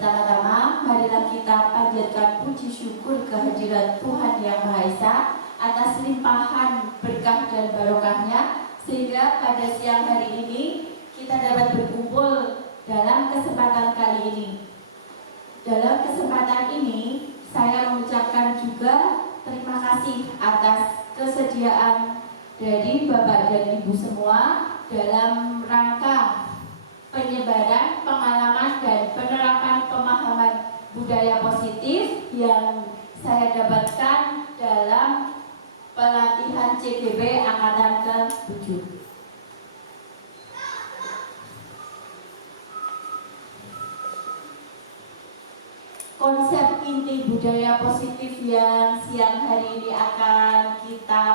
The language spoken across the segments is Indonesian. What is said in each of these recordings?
Pertama-tama, marilah kita panjatkan puji syukur kehadirat Tuhan Yang Maha Esa atas limpahan berkah dan barokahnya, sehingga pada siang hari ini kita dapat berkumpul dalam kesempatan kali ini. Dalam kesempatan ini, saya mengucapkan juga terima kasih atas kesediaan dari Bapak dan Ibu semua dalam rangka penyebaran pengalaman dan penerapan pemahaman budaya positif yang saya dapatkan dalam pelatihan CGB Angkatan ke-7. Konsep inti budaya positif yang siang hari ini akan kita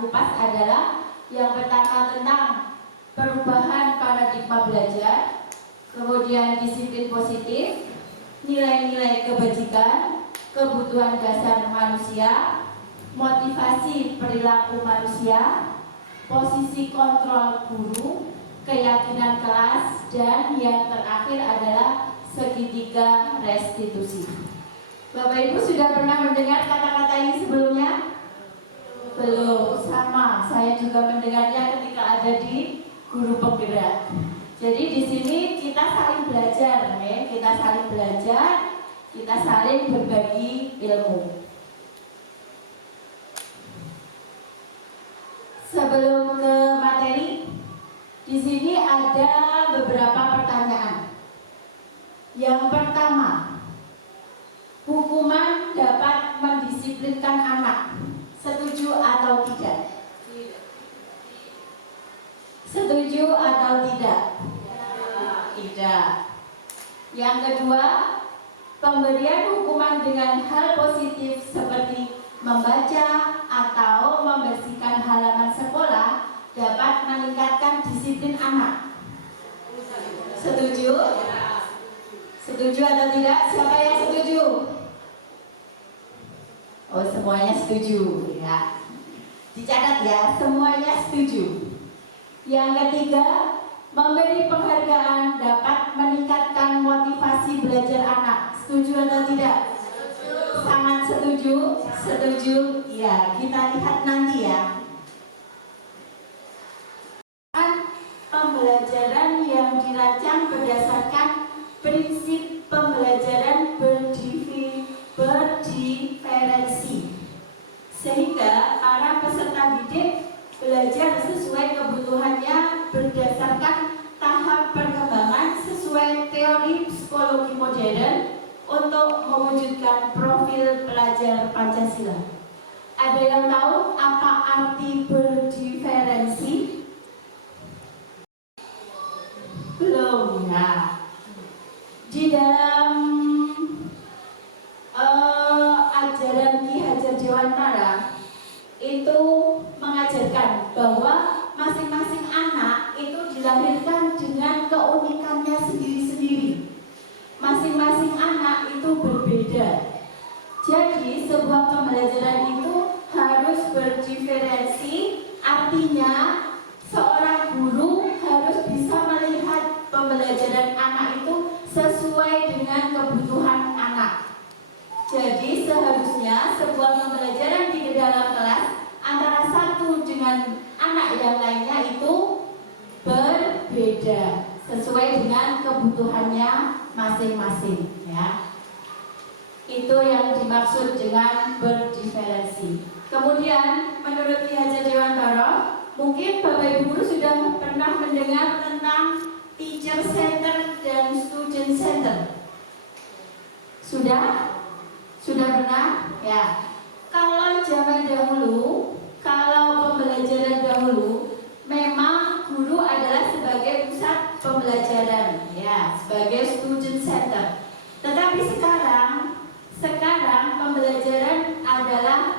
kupas adalah yang pertama tentang perubahan paradigma belajar, kemudian disiplin positif, nilai-nilai kebajikan, kebutuhan dasar manusia, motivasi perilaku manusia, posisi kontrol guru, keyakinan kelas, dan yang terakhir adalah segitiga restitusi. Bapak Ibu sudah pernah mendengar kata-kata ini sebelumnya? Belum, sama. Saya juga mendengarnya ketika ada di guru penggerak. Jadi di sini kita saling belajar, ya. Kita saling belajar, kita saling berbagi ilmu. Sebelum ke materi, di sini ada beberapa pertanyaan. Yang pertama, hukuman dapat mendisiplinkan anak. Setuju atau tidak? Setuju atau tidak? Tidak. Yang kedua, pemberian hukuman dengan hal positif seperti membaca atau membersihkan halaman sekolah dapat meningkatkan disiplin anak. Setuju? Setuju atau tidak? Siapa yang setuju? Oh, semuanya setuju, ya. Dicatat ya, semuanya setuju. Yang ketiga, memberi penghargaan dapat meningkatkan motivasi belajar anak. Setuju atau tidak? Setuju. Sangat setuju? Setuju? Ya, kita lihat nanti ya. Pembelajaran yang dirancang berdasarkan prinsip pembelajaran berdiferensi, sehingga para peserta didik belajar sesuai kebutuhannya berdasarkan tahap perkembangan sesuai teori psikologi modern untuk mewujudkan profil pelajar Pancasila. Ada yang tahu apa arti berdiferensi? Belum ya. Di dalam ajaran Ki Hajar Dewantara itu mengajarkan bahwa masing-masing anak itu dilahirkan dengan keunikannya sendiri-sendiri. Masing-masing anak itu berbeda. Jadi sebuah pembelajaran itu harus berdiferensi, artinya seorang guru harus bisa melihat pembelajaran anak itu sesuai dengan kebutuhan anak. Jadi seharusnya sebuah pembelajaran di dalam kelas antara satu dengan anak yang lainnya itu berbeda sesuai dengan kebutuhannya masing-masing, ya. Itu yang dimaksud dengan berdiferensi. Kemudian menurut Ki Hajar Dewantara, mungkin Bapak Ibu guru sudah pernah mendengar tentang teacher center dan student center. Sudah? Sudah pernah? Ya. Kalau zaman dahulu, kalau pembelajaran dahulu, memang guru adalah sebagai pusat pembelajaran, ya, sebagai student center. Tetapi sekarang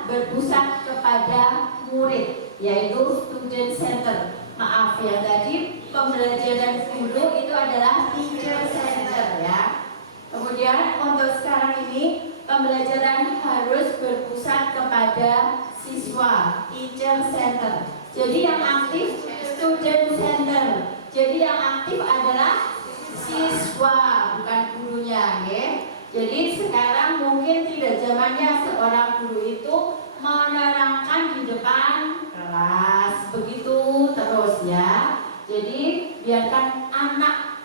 berpusat kepada murid, yaitu student center. Maaf ya, tadi pembelajaran guru itu adalah teacher center ya. Kemudian untuk sekarang ini pembelajaran harus berpusat kepada siswa, teacher center. Jadi yang aktif student center. Jadi yang aktif adalah siswa, bukan gurunya, ya. Jadi sekarang mungkin tidak zamannya seorang guru itu menerangkan di depan kelas begitu terus ya. Jadi biarkan anak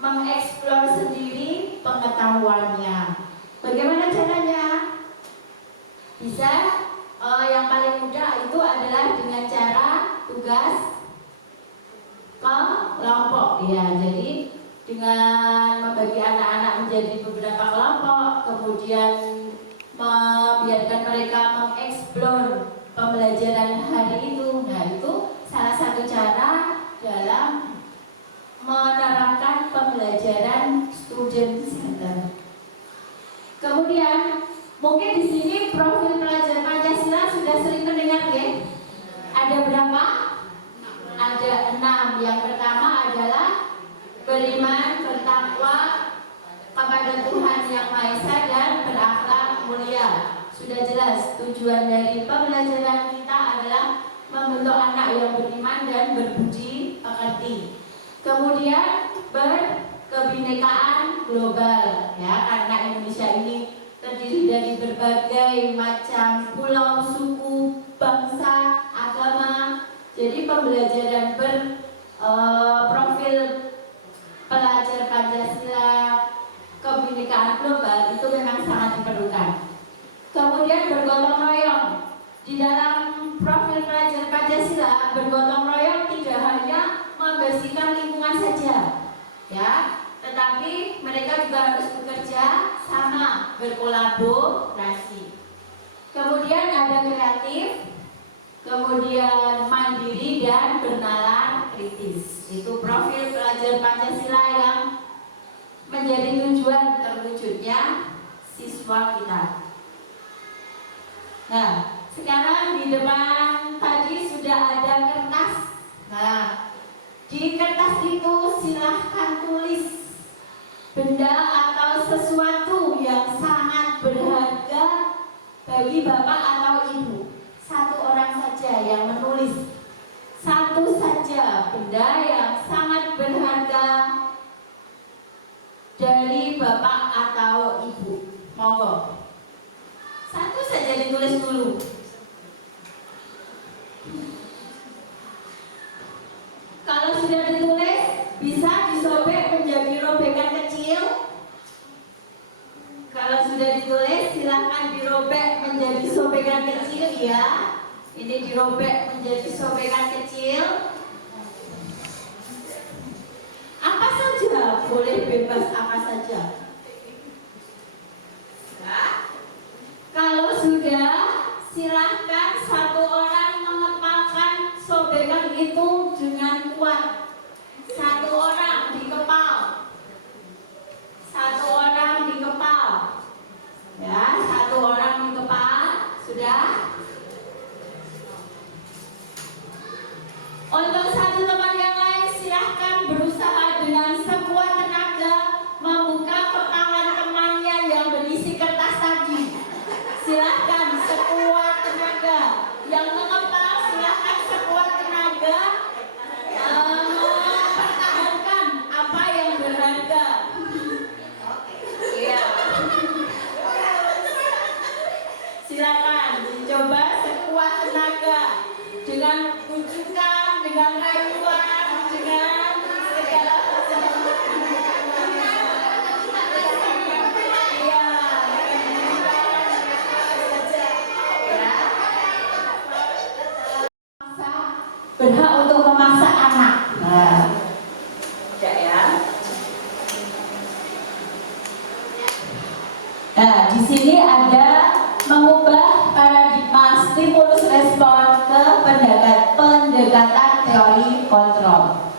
mengeksplor sendiri pengetahuannya. Bagaimana caranya? Bisa yang paling mudah itu adalah dengan cara tugas kelompok ya. Jadi dengan membagi anak-anak menjadi beberapa kelompok, kemudian membiarkan mereka mengeksplor pembelajaran hari itu. Nah, itu salah satu cara dalam menerapkan pembelajaran student center. Kemudian mungkin di sini profil pelajar Pancasila sudah sering mendengar ya. Ada berapa? Ada 6. Yang pertama adalah beriman, bertakwa kepada Tuhan Yang Maha Esa dan berakhlak mulia. Sudah jelas tujuan dari pembelajaran kita adalah membentuk anak yang beriman dan berbudi pekerti. Kemudian berkebinekaan global ya, karena Indonesia ini terdiri dari berbagai macam pulau, suku, bangsa, agama. Jadi pembelajaran berprofil pelajar Pancasila kebinekaan global itu memang sangat diperlukan. Kemudian bergotong royong. Di dalam profil pelajar Pancasila, bergotong royong tidak hanya membersihkan lingkungan saja, ya, tetapi mereka juga harus bekerja sama, berkolaborasi. Kemudian ada kreatif, kemudian mandiri dan bernalar kritis. Itu profil pelajar Pancasila yang menjadi tujuan terwujudnya siswa kita. Nah, sekarang di depan tadi sudah ada kertas. Nah, di kertas itu silahkan tulis benda atau sesuatu yang sangat berharga bagi bapak atau ibu. Satu orang saja yang menulis. Satu saja benda yang sangat berharga dari bapak atau ibu. Monggo. Satu saja ditulis dulu. Kalau sudah ditulis, bisa disobek menjadi robekan kecil. Kalau sudah ditulis, silahkan dirobek menjadi sobekan kecil ya. Ini dirobek menjadi sobekan kecil. Apa saja, boleh bebas apa saja. Nah, kalau sudah, silahkan satu orang mengepalkan sobekan itu dengan kuat. Satu orang dikepal. Satu orang dikepal. Ya, satu orang dikepal. Sudah. Untuk satu teman yang lain, silahkan berusaha dengan sekuat tenaga membuka kepalan temannya yang berisi kertas tadi. Silahkan sekuat tenaga. Yang mengepal, silahkan sekuat tenaga mempertahankan apa yang berharga. Iya. Silakan dicoba sekuat tenaga dengan ujukan, dengan rayuan, dengan segala sesuatu. Iya. Berhak untuk memaksa anak. Nah, tidak ya. Nah, di sini ada mengubah paradigma stimulus respon ke pendekatan teori kontrol.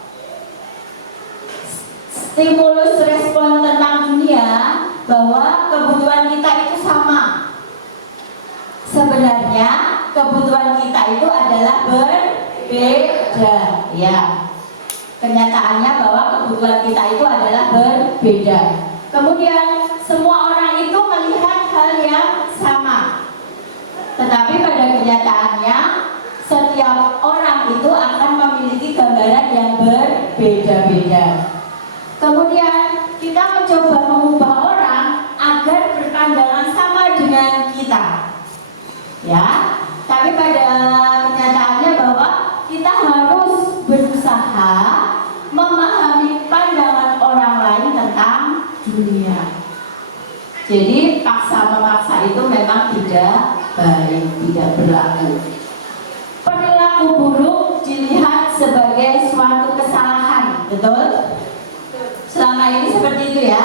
Stimulus respon tentang dunia bahwa kebutuhan kita itu sama. sebenarnya kebutuhan kita itu adalah berbeda, ya. Kenyataannya bahwa kebutuhan kita itu adalah berbeda. Kemudian semua orang itu melihat hal yang sama, tetapi pada kenyataannya setiap orang itu akan memiliki gambaran yang berbeda-beda. Kemudian kita mencoba mengubah orang agar berpandangan sama dengan kita, ya. Tapi pada kenyataannya bahwa kita harus berusaha memahami pandangan orang lain tentang dunia. Jadi paksa-memaksa itu memang tidak baik, tidak berlaku. Perilaku buruk dilihat sebagai suatu kesalahan, betul? Selama ini seperti itu ya.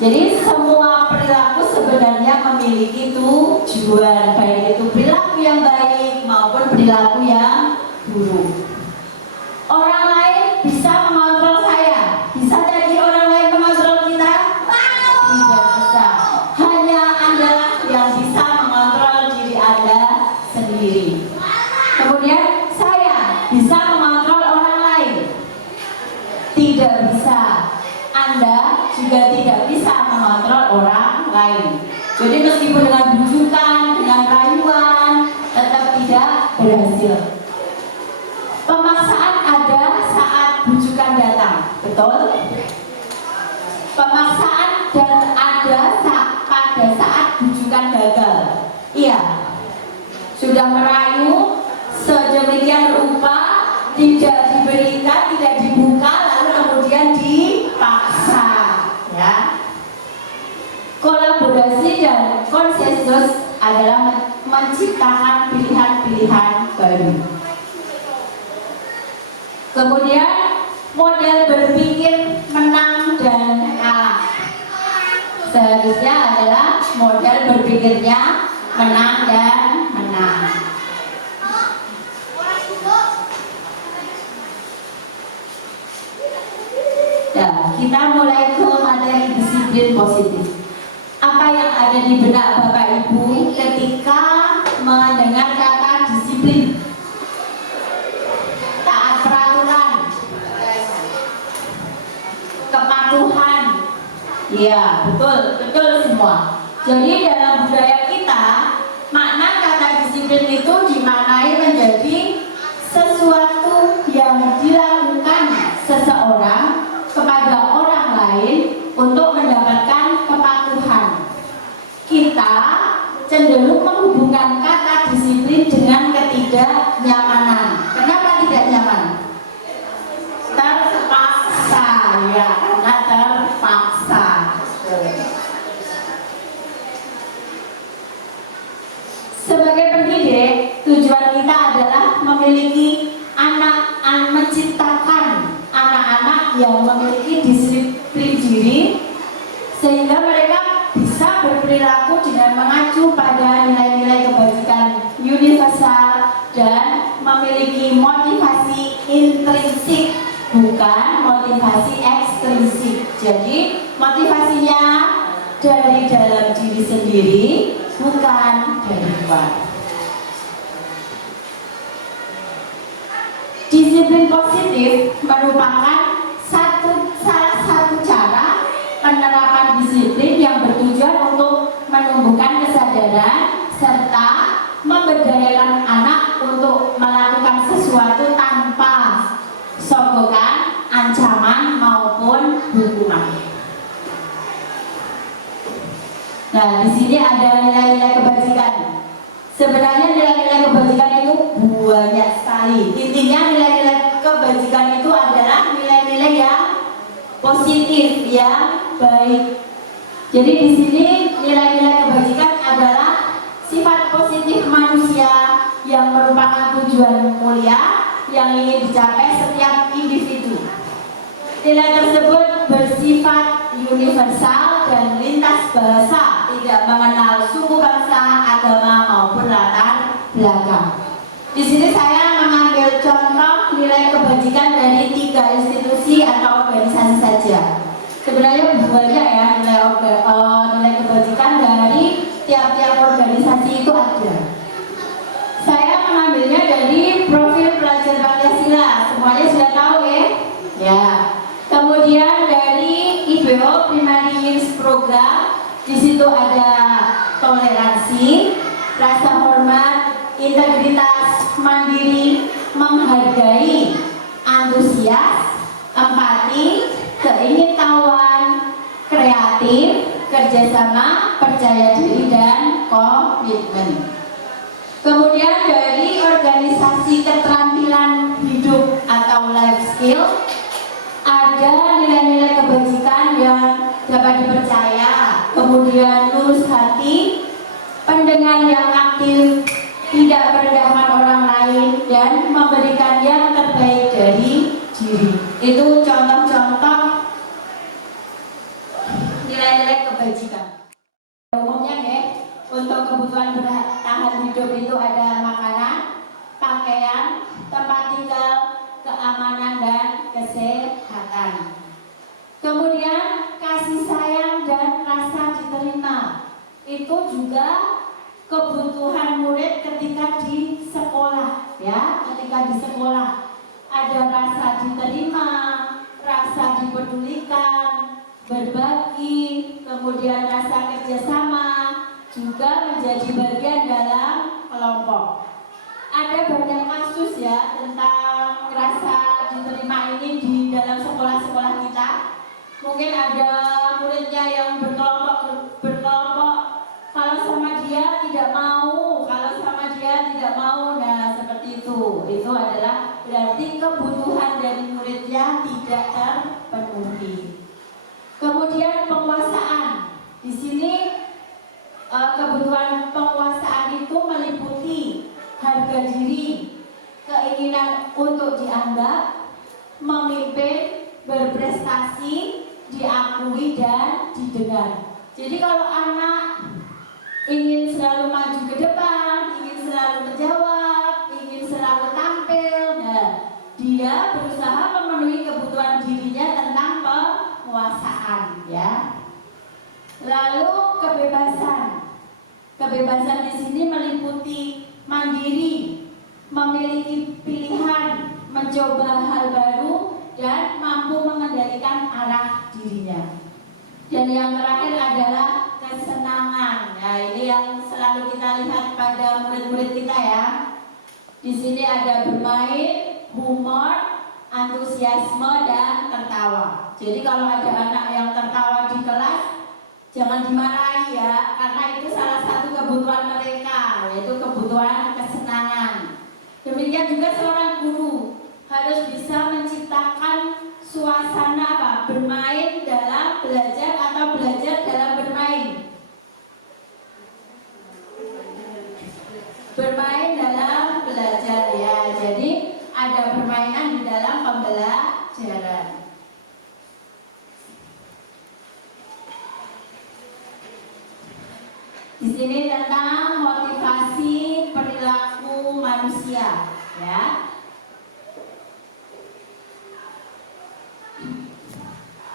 Jadi semua perilaku sebenarnya memiliki tujuan, baik itu perilaku yang baik maupun perilaku yang buruk. Orang lain bisa mengontrol saya, bisa jadi orang lain mengontrol kita? Tidak bisa. Hanya Anda yang bisa mengontrol diri Anda sendiri. Kemudian saya bisa mengontrol orang lain? Tidak bisa. Anda juga tidak bisa mengontrol orang lain. Jadi meskipun dengan bujukan, dengan rayuan, tetap tidak berhasil. Pemaksaan ada saat bujukan datang, betul? Pemaksaan dan ada pada saat bujukan gagal. Iya. Sudah merayu sedemikian rupa, tidak diberikan, tidak dibuka, lalu kemudian dipaksa, ya. Kolaborasi dan konsensus adalah menciptakan pilihan-pilihan baru. Kemudian model berpikir menang dan kalah seharusnya adalah model berpikirnya menang dan menang. Nah, kita mulai ke materi disiplin positif. Apa yang ada di benak Bapak Ibu ketika mendengar kata disiplin? Taat peraturan, kepatuhan. Iya, betul semua. Jadi dalam budaya kita, makna kata disiplin itu dimaknai menjadi sesuatu yang dilakukan seseorang kepada orang lain untuk mendapatkan kepatuhan. Kita cenderung menghubungkan kata disiplin dengan ketidaknyamanan. Kenapa tidak nyaman? Terpaksa, ya, karena terpaksa. Sebagai pendidik, tujuan kita adalah memiliki menciptakan anak-anak yang memiliki disiplin diri sehingga mereka bisa berperilaku dengan mengacu pada nilai-nilai kebajikan universal dan memiliki motivasi intrinsik, bukan motivasi ekstrinsik. Jadi motivasinya dari dalam diri sendiri, bukan dari luar. Disiplin positif merupakan salah satu cara penerapan disiplin yang bertujuan untuk menumbuhkan kesadaran serta memberdayakan anak untuk melakukan sesuatu tanpa sogokan, ancaman maupun hukuman. Nah, di sini ada nilai-nilai kebajikan. Sebenarnya nilai-nilai kebajikan itu banyak sekali. Intinya nilai-nilai kebajikan itu adalah nilai-nilai yang positif, yang baik. Jadi di sini nilai-nilai kebajikan adalah sifat positif manusia yang merupakan tujuan mulia yang ingin dicapai setiap individu. Nilai tersebut bersifat universal dan lintas bahasa, tidak mengenal suku, bangsa, agama maupun latar belakang. Di sini saya mengambil contoh nilai kebajikan dari 3 institusi atau organisasi saja. Sebenarnya banyak ya nilai kebajikan dari tiap-tiap organisasi itu ada situ ada toleransi, rasa hormat, integritas, mandiri, menghargai, antusias, empati, keingintahuan, kreatif, kerjasama, percaya diri, dan komitmen. Kemudian dari organisasi keterampilan hidup atau life skill, ada nilai-nilai kebajikan yang dapat dipercaya, kemudian lurus hati, pendengar yang aktif, tidak merendahkan orang lain, dan memberikan yang terbaik dari diri. Itu contoh-contoh nilai-nilai kebajikan. Umumnya ya, untuk kebutuhan bertahan hidup itu ada makanan, pakaian, tempat tinggal, keamanan, dan kesehatan. Kemudian kasih sayang dan rasa diterima. Itu juga kebutuhan murid ketika di sekolah, ya, ketika di sekolah ada rasa diterima, rasa dipedulikan, berbagi, kemudian rasa kerjasama, juga menjadi bagian dalam kelompok. Ada banyak kasus ya tentang rasa diterima ini di dalam sekolah-sekolah kita. Mungkin ada muridnya yang berkelompok, kalau sama dia tidak mau, kalau sama dia tidak mau, nah seperti itu. Itu adalah berarti kebutuhan dari muridnya tidak terpenuhi. Kemudian penguasaan. Di sini kebutuhan penguasaan itu meliputi harga diri, keinginan untuk dianggap, memimpin, berprestasi, diakui, dan didengar. Jadi kalau anak ingin selalu maju ke depan, ingin selalu menjawab, ingin selalu tampil, nah, dia berusaha memenuhi kebutuhan dirinya tentang penguasaan, ya. Lalu kebebasan. Kebebasan di sini meliputi mandiri, memiliki pilihan, mencoba hal baru, dan mampu mengendalikan arah dirinya. Dan yang terakhir adalah kesenangan. Nah, ini yang selalu kita lihat pada murid-murid kita ya. Di sini ada bermain, humor, antusiasme, dan tertawa. Jadi kalau ada anak yang tertawa di kelas, jangan dimarahi ya, karena itu salah satu kebutuhan mereka, yaitu kebutuhan kesenangan. Demikian juga seorang guru harus bisa menciptakan suasana bermain dalam belajar atau belajar dalam bermain. Bermain dalam belajar ya. Jadi ada permainan di dalam pembelajaran. Di sini tentang motivasi perilaku manusia, ya.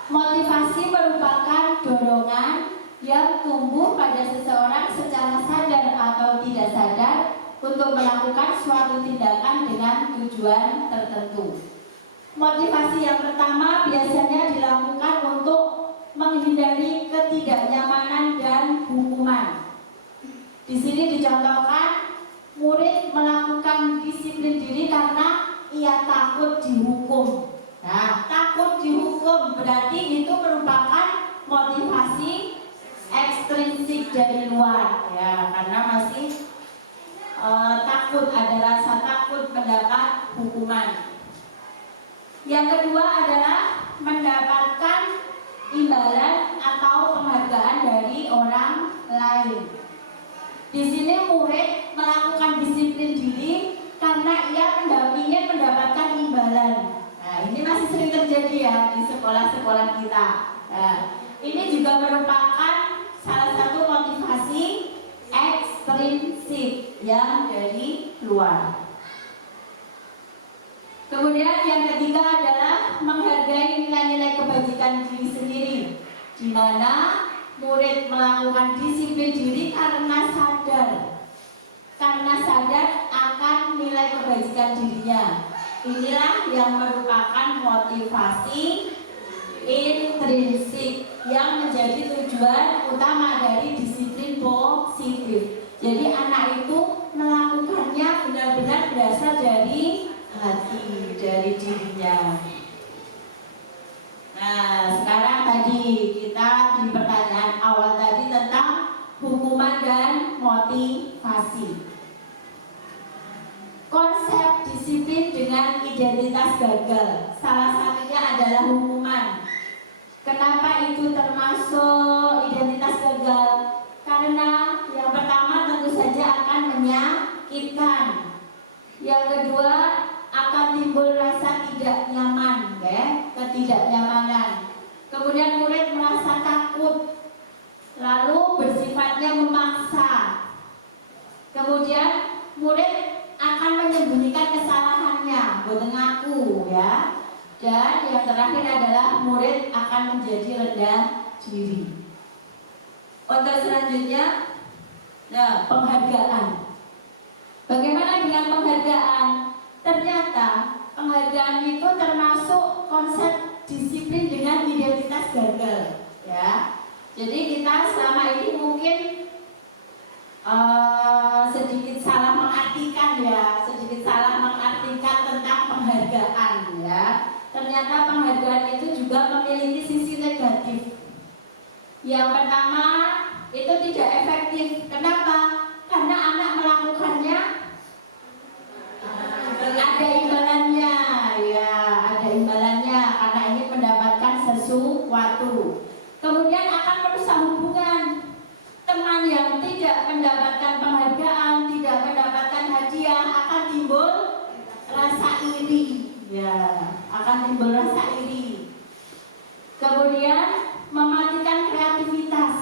Motivasi merupakan dorongan yang tumbuh pada seseorang secara sadar atau tidak sadar untuk melakukan suatu tindakan dengan tujuan tertentu. Motivasi yang pertama biasanya dilakukan untuk menghindari ketidaknyamanan dan hukuman. Di sini dicontohkan murid melakukan disiplin diri karena ia takut dihukum. Nah, takut dihukum berarti itu merupakan motivasi ekstrinsik dari luar, ya, karena masih takut, ada rasa takut mendapat hukuman. Yang kedua adalah mendapatkan imbalan atau penghargaan dari orang lain. Di sini murid melakukan disiplin diri karena ia ingin mendapatkan imbalan. Nah, ini masih sering terjadi ya di sekolah-sekolah kita. Nah, ini juga merupakan salah satu motivasi ekstrinsik yang dari luar. Kemudian yang ketiga adalah menghargai nilai-nilai kebajikan diri sendiri, di mana murid melakukan disiplin diri karena sadar akan nilai kebajikan dirinya. Inilah yang merupakan motivasi intrinsik yang menjadi tujuan utama dari disiplin positif. Jadi anak itu melakukannya benar-benar berasal dari hati, dari dirinya. Nah, sekarang tadi kita di pertanyaan awal tadi tentang hukuman dan motivasi. Konsep disiplin dengan identitas gagal, salah satunya adalah hukuman. Kenapa itu termasuk identitas gagal? Karena yang pertama tentu saja akan menyakitkan. Yang kedua akan timbul rasa tidak nyaman, ketidaknyamanan. Kemudian murid merasa takut, lalu bersifatnya memaksa. Kemudian murid akan menyembunyikan kesalahannya, boten ngaku ya. Dan yang terakhir adalah murid akan menjadi rendah diri. Untuk selanjutnya, nah, penghargaan. Bagaimana dengan penghargaan? Ternyata penghargaan itu termasuk konsep disiplin dengan identitas gagal ya. Jadi kita selama ini mungkin sedikit salah mengartikan tentang penghargaan ya. Ternyata penghargaan itu juga memiliki sisi negatif. Yang pertama, itu tidak efektif. Kenapa? Karena anak melakukannya ada imbalannya ya, ada imbalannya karena ingin mendapatkan sesuatu. Kemudian akan merusak hubungan. Teman yang tidak mendapatkan penghargaan, tidak mendapatkan hadiah, akan timbul rasa iri ya, akan timbul rasa iri. Kemudian mematikan kreativitas,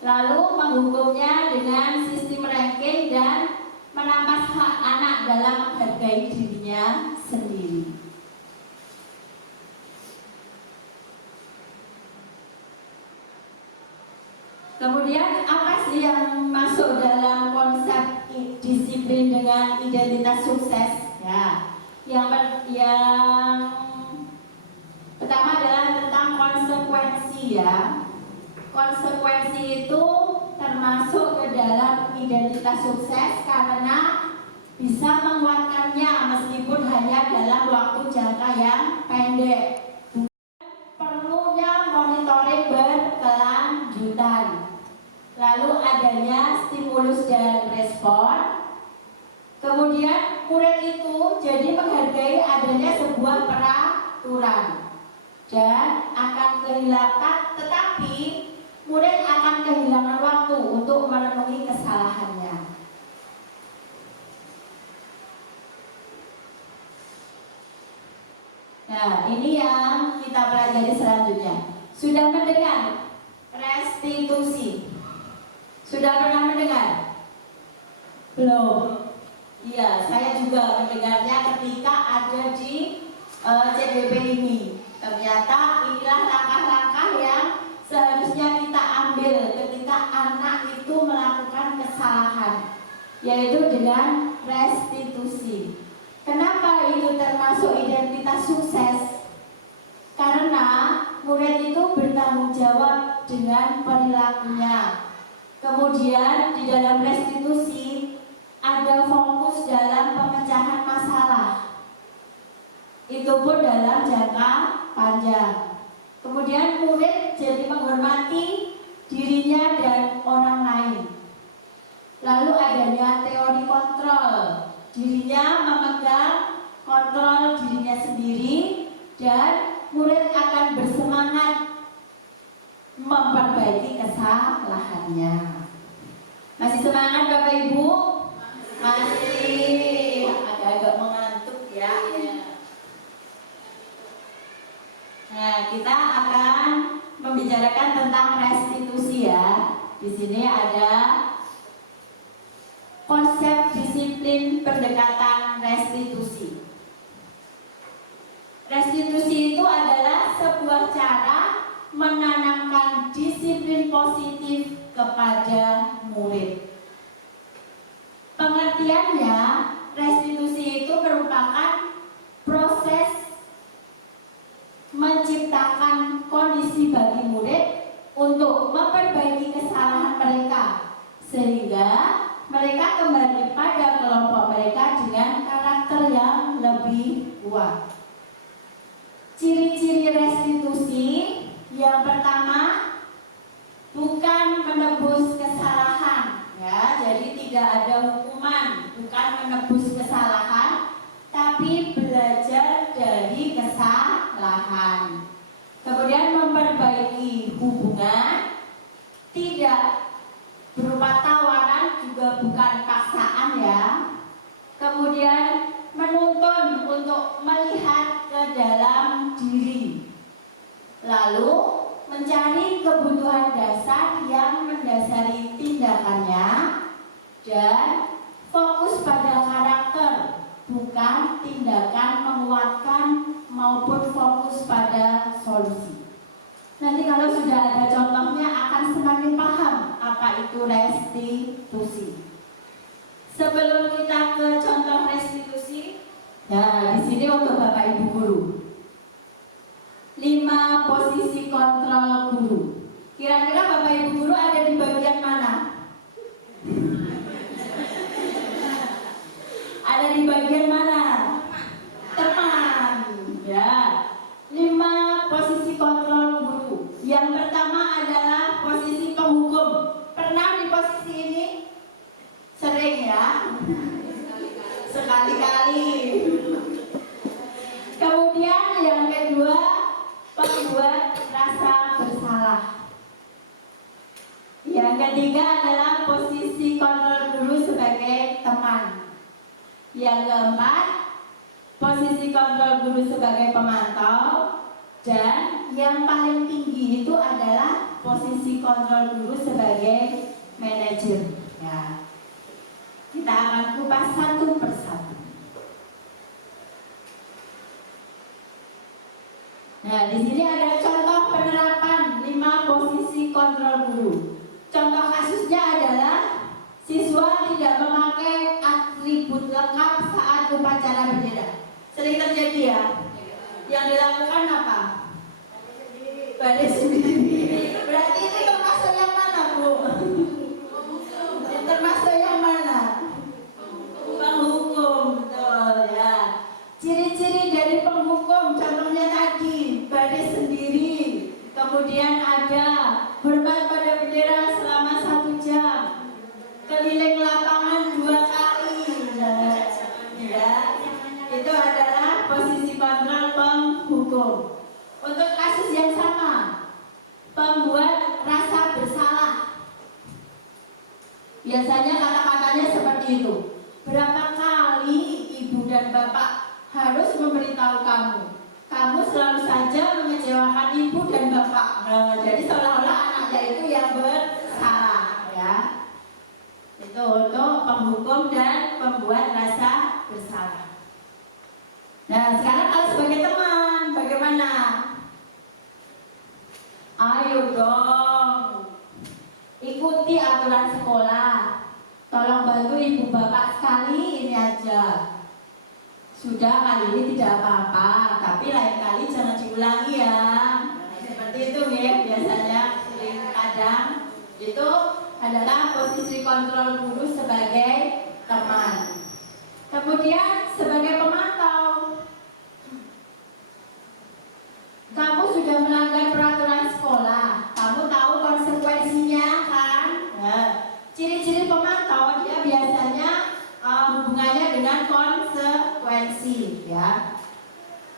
lalu menghukumnya dengan sistem ranking dan menambah hak anak dalam menghargai dirinya sendiri. Kemudian apa sih yang masuk dalam konsep disiplin dengan identitas sukses? Ya, yang pertama adalah tentang konsekuensi ya. Konsekuensi itu termasuk ke dalam identitas sukses karena bisa menguatkannya meskipun hanya dalam waktu jangka yang pendek. Perlunya monitoring berkelanjutan. Lalu adanya stimulus dan respon. Kemudian murid itu jadi menghargai adanya sebuah peraturan dan akan kehilangan, tetapi murid akan kehilangan waktu untuk memenuhi kesalahannya. Nah, ini yang kita pelajari selanjutnya. Sudah mendengar restitusi? Sudah pernah mendengar? Belum? Iya, saya juga mendengarnya ketika ada di CDP ini. Ternyata inilah langkah-langkah yang seharusnya kita ambil ketika anak itu melakukan kesalahan, yaitu dengan restitusi. Kenapa itu termasuk identitas sukses? Karena murid itu bertanggung jawab dengan perilakunya. Kemudian di dalam restitusi ada fokus dalam pemecahan masalah. Itu pun dalam jangka panjang. Kemudian murid jadi menghormati dirinya dan orang lain. Lalu adanya teori kontrol. Dirinya memegang kontrol dirinya sendiri dan murid akan bersemangat memperbaiki kesalahannya. Masih semangat Bapak Ibu? Masih agak-agak mengantuk ya. Nah, kita akan membicarakan tentang restitusi ya. Di sini ada konsep disiplin pendekatan restitusi. Restitusi itu adalah sebuah cara menanamkan disiplin positif kepada murid. Pengertiannya, restitusi itu merupakan proses menciptakan kondisi bagi murid untuk memperbaiki kesalahan mereka sehingga mereka kembali pada kelompok mereka dengan karakter yang lebih kuat. Ciri-ciri restitusi yang pertama, bukan menebus kesalahan, ya. Jadi tidak ada hukuman, bukan menebus kesalahan, tapi belajar dari kesalahan. Kemudian memperbaiki hubungan, tidak berupa tawaran, juga bukan paksaan, ya. Kemudian menuntun untuk melihat ke dalam diri, lalu mencari kebutuhan dasar yang mendasari tindakannya, dan fokus pada karakter, bukan tindakan menguatkan maupun fokus pada solusi. Nanti kalau sudah ada contohnya akan semakin paham apa itu restitusi. Sebelum kita ke contoh restitusi, nah di sini untuk Bapak Ibu guru, 5 posisi kontrol guru. Kira-kira Bapak Ibu guru ada di bagian mana? Ada di bagian mana? Teman, ya. 5 posisi kontrol guru. Yang pertama adalah posisi penghukum. Pernah di posisi ini? Sering, ya? Sekali-kali. Kemudian yang kedua, pembuat rasa bersalah. Yang ketiga adalah posisi kontrol guru sebagai teman. Yang keempat, posisi kontrol guru sebagai pemantau. Dan yang paling tinggi itu adalah posisi kontrol guru sebagai manajer, ya. Kita akan kupas satu persatu. Nah, di sini ada contoh penerapan 5 posisi kontrol guru. Contoh kasusnya adalah siswa tidak memakai atribut lengkap saat upacara bendera. Sering terjadi, ya? Yang dilakukan apa? Balik sendiri. Berarti itu termasuk yang mana, Bu? Termasuk yang mana? Penghukum, betul, ya. Ciri-ciri dari penghukum, contohnya tadi, baris sendiri. Kemudian ada hormat pada bendera selama 1 jam, keliling lapangan 2 kali, ya. Itu adalah posisi kontrol penghukum. Untuk kasus yang sama, pembuat rasa bersalah. Biasanya kata-katanya seperti itu. Berapa kali ibu dan bapak harus memberitahu kamu? Kamu selalu saja mengecewakan ibu dan bapak. Nah, jadi seolah-olah anaknya itu yang bersalah, ya. Itu untuk penghukum dan pembuat rasa bersalah. Nah, sekarang kalau sebagai teman, bagaimana? Ayo dong, ikuti aturan sekolah. Tolong bantu ibu bapak sekali ini aja. Sudah, kali ini tidak apa-apa, tapi lain kali jangan diulangi, ya. Seperti itu, ya. Biasanya kadang itu adalah posisi kontrol guru sebagai teman. Kemudian sebagai pemantau, kamu sudah melanggar peraturan sekolah, kamu tahu konsekuensinya, kan? Nah, ciri-ciri pemantau dia biasanya hubungannya dengan konsekuensi, ya.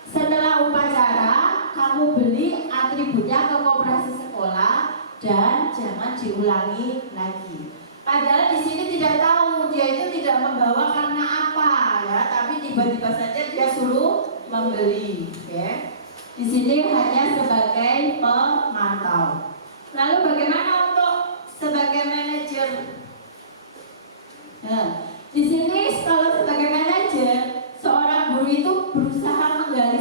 Setelah upacara, kamu beli atributnya ke koperasi sekolah dan jangan diulangi lagi. Padahal di sini tidak tahu dia itu tidak membawa karena apa, ya, tapi tiba-tiba saja dia suruh membeli, ya. Di sini hanya sebagai pemantau. Lalu bagaimana untuk sebagai manajer? Nah, di sini kalau sebagai manajer, seorang guru itu berusaha menggali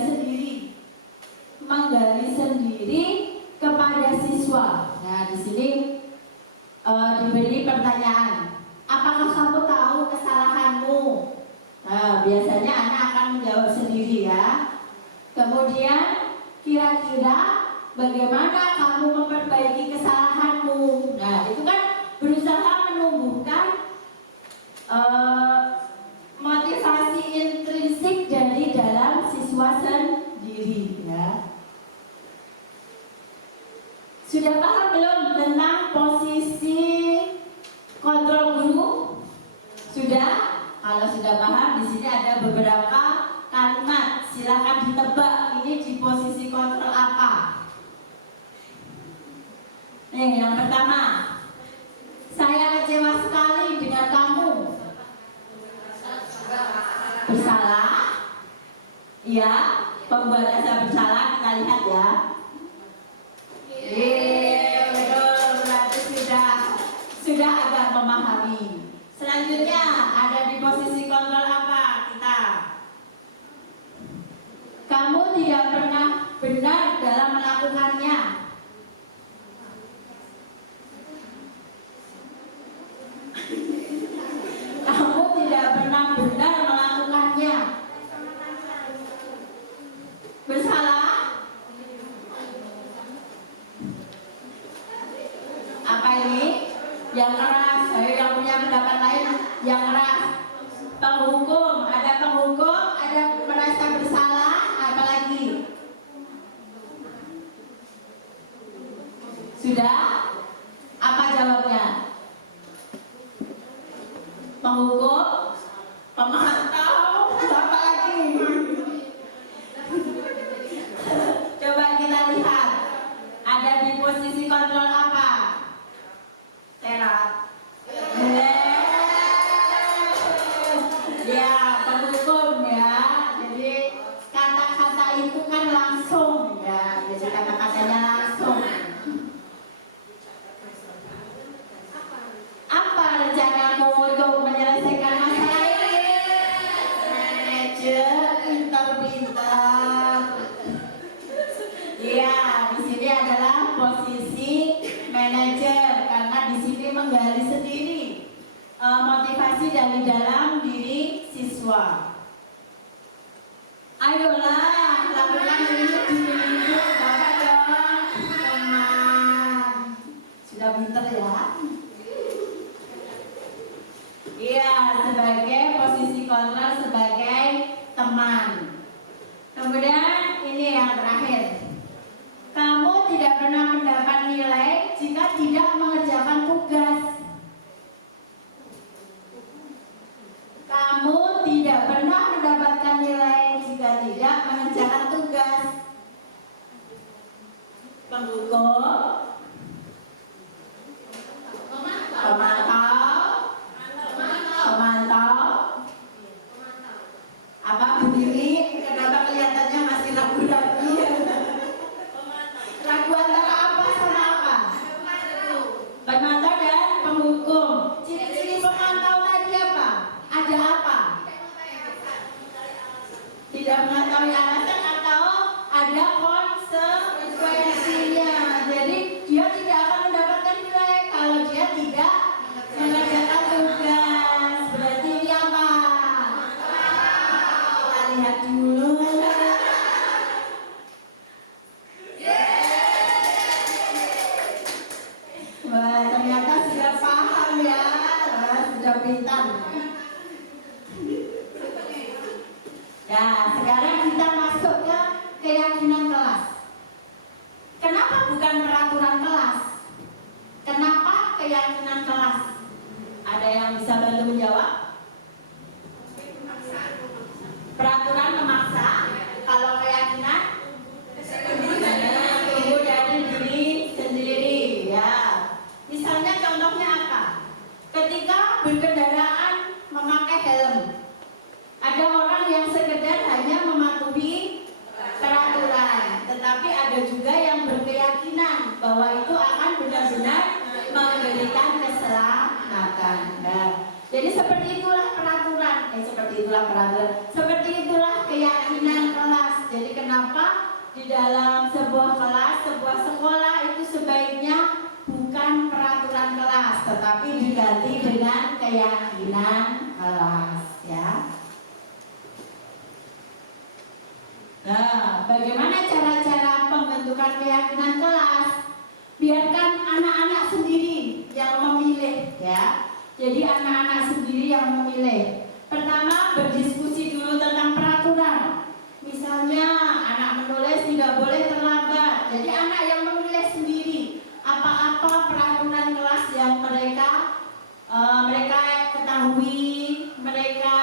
sendiri kepada siswa. Nah, di sini diberi pertanyaan, apakah kamu tahu kesalahanmu? Nah, biasanya anak akan menjawab sendiri, ya. Kemudian kira-kira bagaimana kamu memperbaiki kesalahanmu. Nah, itu kan berusaha menumbuhkan motivasi intrinsik dari dalam siswa sendiri, ya. Sudah paham belum tentang posisi kontrol guru? Sudah? Kalau sudah paham, di sini ada beberapa kalimat. Silakan ditebak ini di posisi kontrol apa. Nih, yang pertama, saya kecewa sekali dengan kamu. Bersalah? Iya, pembuat rasa bersalah, kita lihat ya. Betul, berarti sudah agak memahami. Selanjutnya ada di posisi kontrol apa kita? Kamu tidak pernah benar dalam melakukannya. Kamu tidak pernah benar melakukannya. Bersalah? Apa ini? Yang keras. Saya yang punya pendapat lain. Yang keras. Penghukum. Ada penghukum, ada merasa bersalah. Apa lagi? Sudah? Apa jawabnya? Penghukum, pemantau, apa lagi? Coba kita lihat. Ada di posisi kontrol apa? Terat. Ya, penghukum ya. Jadi kata-kata itu kan langsung ya. Jadi kata-katanya langsung. Apa rencanamu untuk menyelesaikan masalah ini? Manajer pintar-pintar. Ya, di sini adalah posisi manajer karena di sini menggali sendiri motivasi dari dalam diri siswa. Ayolah, lakukan ini dulu, Bapak dong, teman. Sudah pintar ya? Iya, sebagai posisi kontrol sebagai teman. Kemudian ini yang terakhir. Kamu tidak pernah mendapat nilai jika tidak mengerjakan tugas. Kamu tidak pernah mendapatkan nilai jika tidak mengerjakan tugas. Penghukum, pemantau, apa berdiri? Kenapa kelihatannya masih ragu-ragu? Ragu antara apa sama apa? Pemantau dan penghukum. Ciri-ciri pemantau tadi apa? Ada apa? Tidak mengetahui alasan atau ada konsekuensinya. Jadi dia tidak akan mendapatkan nilai kalau dia tidak mengerjakan tugas. Berarti ini apa? Kita lihat dulu. Wah, ternyata sudah paham ya. Wah, sudah pintar. Ya, sekarang kita masuk ke keyakinan kelas. Kenapa bukan peraturan kelas? Kenapa keyakinan kelas? Ada yang bisa bantu menjawab? Peraturan memaksa. Kalau keyakinan? Tumbuh dari diri sendiri. Ya. Misalnya contohnya apa? Ketika berkendaraan memakai helm. Ada orang yang sekedar hanya mematuhi peraturan, tetapi ada juga yang berkeyakinan bahwa itu akan benar-benar memberikan keselamatan. Nah, jadi seperti itulah peraturan, seperti itulah keyakinan kelas. Jadi kenapa di dalam sebuah kelas, sebuah sekolah itu sebaiknya bukan peraturan kelas, tetapi diganti dengan keyakinan kelas, ya. Nah, bagaimana cara-cara pembentukan keyakinan kelas? Biarkan anak-anak sendiri yang memilih, ya. Jadi anak-anak sendiri yang memilih. Pertama, berdiskusi dulu tentang peraturan. Misalnya, anak menulis tidak boleh terlambat. Jadi anak yang memilih sendiri apa-apa peraturan kelas yang mereka ketahui, mereka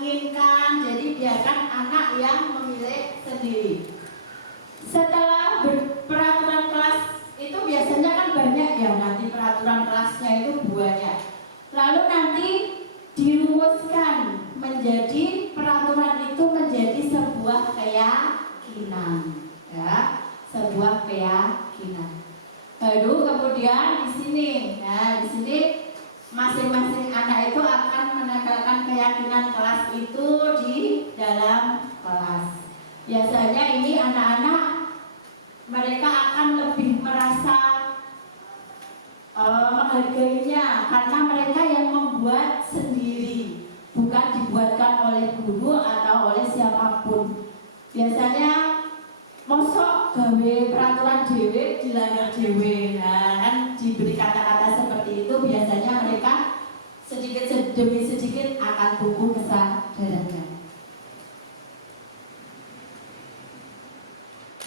inginkan. Jadi biarkan anak yang memilih sendiri. Setelah peraturan kelas itu biasanya kan banyak ya, nanti peraturan kelasnya itu banyak. Lalu nanti dirumuskan menjadi peraturan itu menjadi sebuah keyakinan, ya, sebuah keyakinan. Lalu kemudian di sini, ya, di sini masing-masing anak itu akan menempelkan keyakinan kelas itu di dalam kelas. Biasanya ini anak-anak mereka akan lebih merasa menghargainya karena mereka yang membuat sendiri, bukan dibuatkan oleh guru atau oleh siapapun. Biasanya mosok gawe peraturan dewe dilanggar dewe, nah kan diberi kata-kata seperti itu, biasanya mereka sedikit demi sedikit akan tumbuh kesadarannya.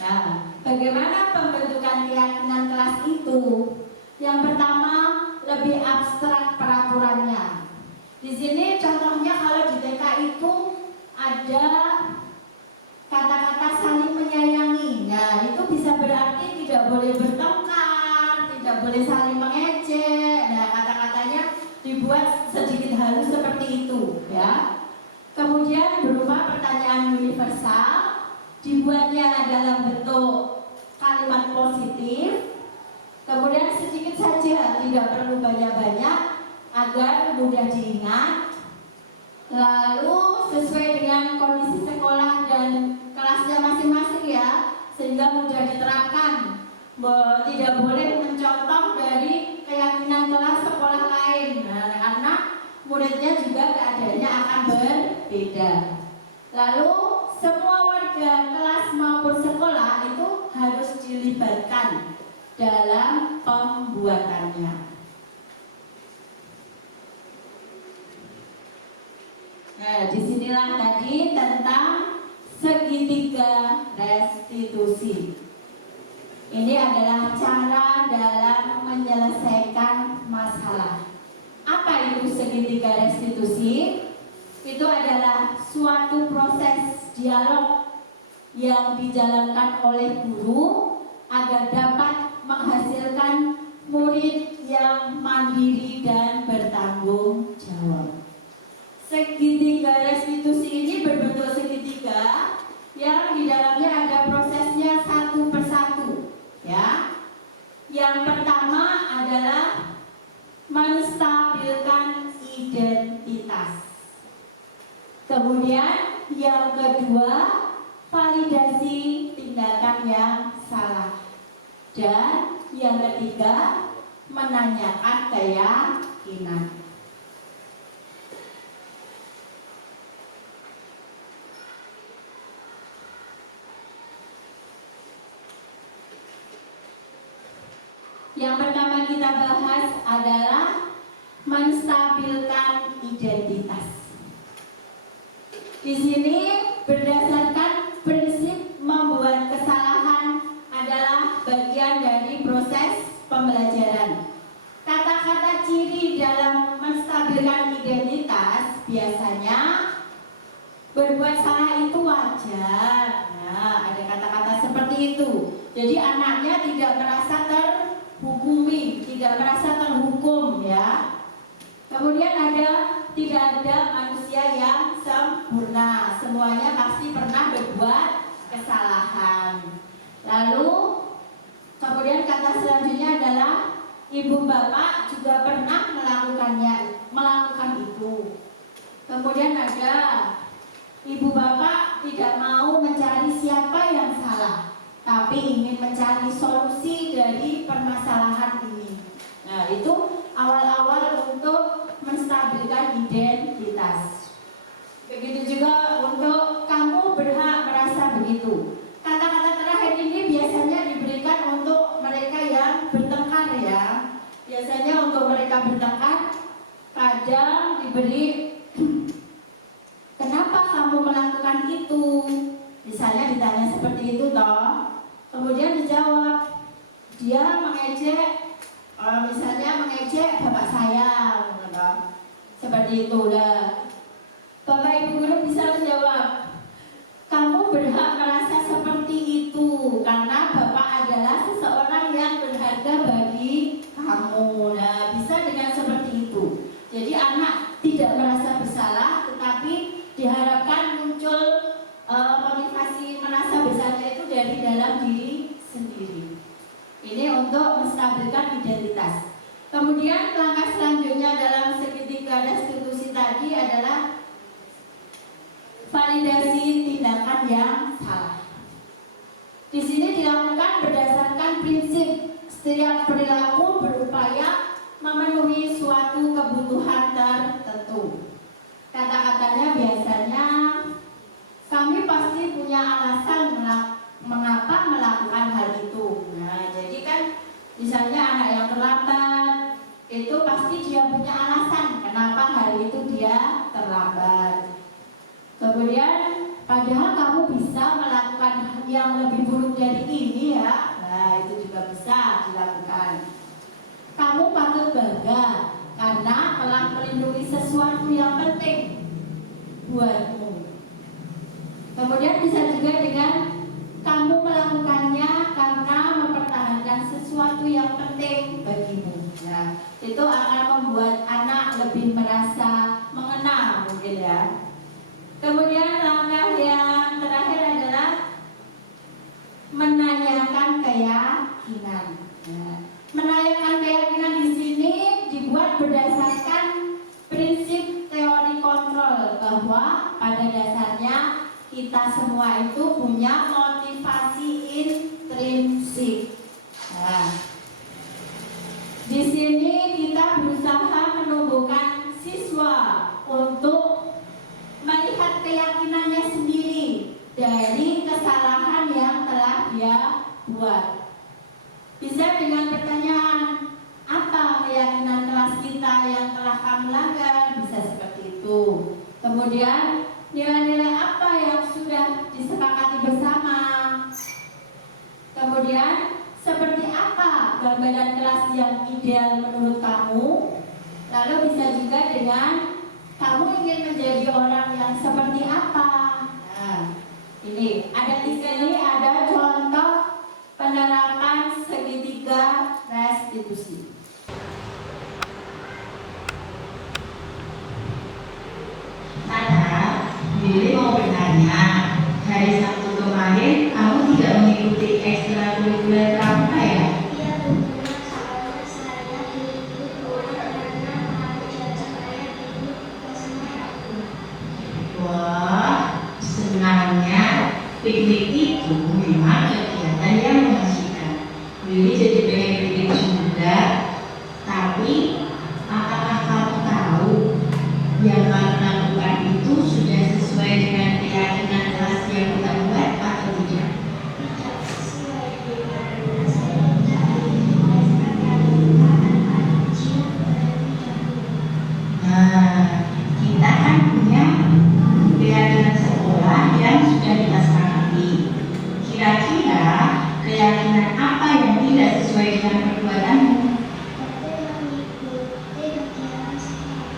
Nah, bagaimana pembentukan keyakinan kelas itu? Yang pertama, lebih abstrak peraturannya. Di sini contohnya kalau di TK itu ada kata-kata saling menyayangi. Nah, itu bisa berarti tidak boleh bertengkar, tidak boleh saling mengejek. Nah, kata-katanya dibuat sedikit halus seperti itu, ya. Kemudian berupa pertanyaan universal, dibuatnya dalam bentuk kalimat positif. Kemudian sedikit saja, tidak perlu banyak-banyak agar mudah diingat. Lalu sesuai dengan kondisi sekolah dan kelasnya masing-masing, ya, sehingga mudah diterapkan. Tidak boleh mencontoh dari keyakinan kelas sekolah lain, nah, karena muridnya juga keadaannya akan berbeda. Lalu semua warga kelas maupun sekolah itu harus dilibatkan dalam pembuatannya. Nah, disinilah tadi tentang segitiga restitusi. Ini adalah cara dalam menyelesaikan masalah. Apa itu segitiga restitusi? Itu adalah suatu proses dialog yang dijalankan oleh guru agar dapat menghasilkan murid yang mandiri dan bertanggung jawab. Segitiga restitusi ini berbentuk segitiga yang di dalamnya ada prosesnya satu persatu, ya. Yang pertama adalah menstabilkan identitas. Kemudian yang kedua, validasi tindakan yang salah. Dan yang ketiga, menanyakan keyakinan. Yang pertama kita bahas adalah menstabilkan identitas. Di sini berdasarkan prinsip membuat kesalahan adalah bagian dari proses pembelajaran. Kata-kata ciri dalam menstabilkan identitas biasanya berbuat salah itu wajar. Nah, ada kata-kata seperti itu. Jadi anaknya tidak merasa terhukumi, tidak merasa terhukum, ya. Kemudian tidak ada manusia yang sempurna. Semuanya pasti pernah berbuat kesalahan. Lalu kemudian kata selanjutnya adalah ibu bapak juga pernah melakukan itu. Kemudian ada ibu bapak tidak mau mencari siapa yang salah, tapi ingin mencari solusi dari permasalahan ini. Nah, itu awal-awal untuk menstabilkan identitas. Begitu juga untuk kamu berhak merasa begitu. mereka bertekad, kadang diberi kenapa kamu melakukan itu? Misalnya ditanya seperti itu toh. Kemudian dijawab, dia mengejek, misalnya mengejek bapak saya, toh. Seperti itu lah. Bapak Ibu guru bisa menjawab, kamu berhak merasa seperti itu karena bapak adalah seseorang yang berharga bagi kamu. Nah, bisa dengan seperti itu. Jadi anak tidak merasa bersalah, tetapi diharapkan muncul motivasi merasa bersalah itu dari dalam diri sendiri. Ini untuk menstabilkan identitas. Kemudian langkah selanjutnya dalam segitiga restitusi tadi adalah validasi tindakan yang salah. Di sini dilakukan berdasarkan prinsip setiap perilaku berupaya memenuhi suatu kebutuhan tertentu. Kata-katanya biasanya, kami pasti punya alasan mengapa melakukan hal itu. Nah, jadi kan misalnya anak yang terlambat, itu pasti dia punya alasan kenapa hari itu dia terlambat. Kemudian, padahal kamu bisa melakukan yang lebih buruk dari ini ya. Nah, itu juga bisa dilakukan. Kamu patut bangga karena telah melindungi sesuatu yang penting buatmu. Kemudian bisa juga dengan kamu melakukannya karena mempertahankan sesuatu yang penting bagimu. Nah, itu akan membuat anak lebih merasa mengenal mungkin ya. Kemudian langkah yang terakhir adalah menanyakan keyakinan. Nah, menanyakan keyakinan di sini dibuat berdasarkan prinsip teori kontrol bahwa pada dasarnya kita semua itu punya motivasi intrinsik. Nah, di sini kita berusaha menumbuhkan siswa untuk melihat keyakinannya sendiri dari kesalahan yang telah dia buat. Bisa dengan pertanyaan, apa keyakinan kelas kita yang telah kamu langgar? Bisa seperti itu. Kemudian nilai-nilai apa yang sudah disepakati bersama? Kemudian seperti apa gambaran kelas yang ideal menurut kamu? Lalu bisa juga dengan kamu ingin menjadi orang yang seperti apa? Nah, ini ada di sini ada contoh penerapan segitiga restitusi. Billy mau bertanya, hari Sabtu kemarin kamu tidak mengikuti ekstrakurikuler kamu ya? Iya benar, soalnya saya diikut orang karena mengajak saya ikut bersama aku. Wah, sebenarnya piknik itu memang kegiatan yang mengasihkan. Billy jadi pengen piknik juga, tapi apakah kamu tahu yang kamu lakukan itu sudah sesuai dengan keyakinan kelas yang kita buat atau tidak? Tidak sesuai dengan saya tidak dimulai karena akan ujian terlebih dahulu. Nah, kita kan punya keyakinan sekolah yang sudah kita sepakati. Kira-kira keyakinan apa yang tidak sesuai dengan perbuatanmu? Tapi mengikuti kegiatan sekolah.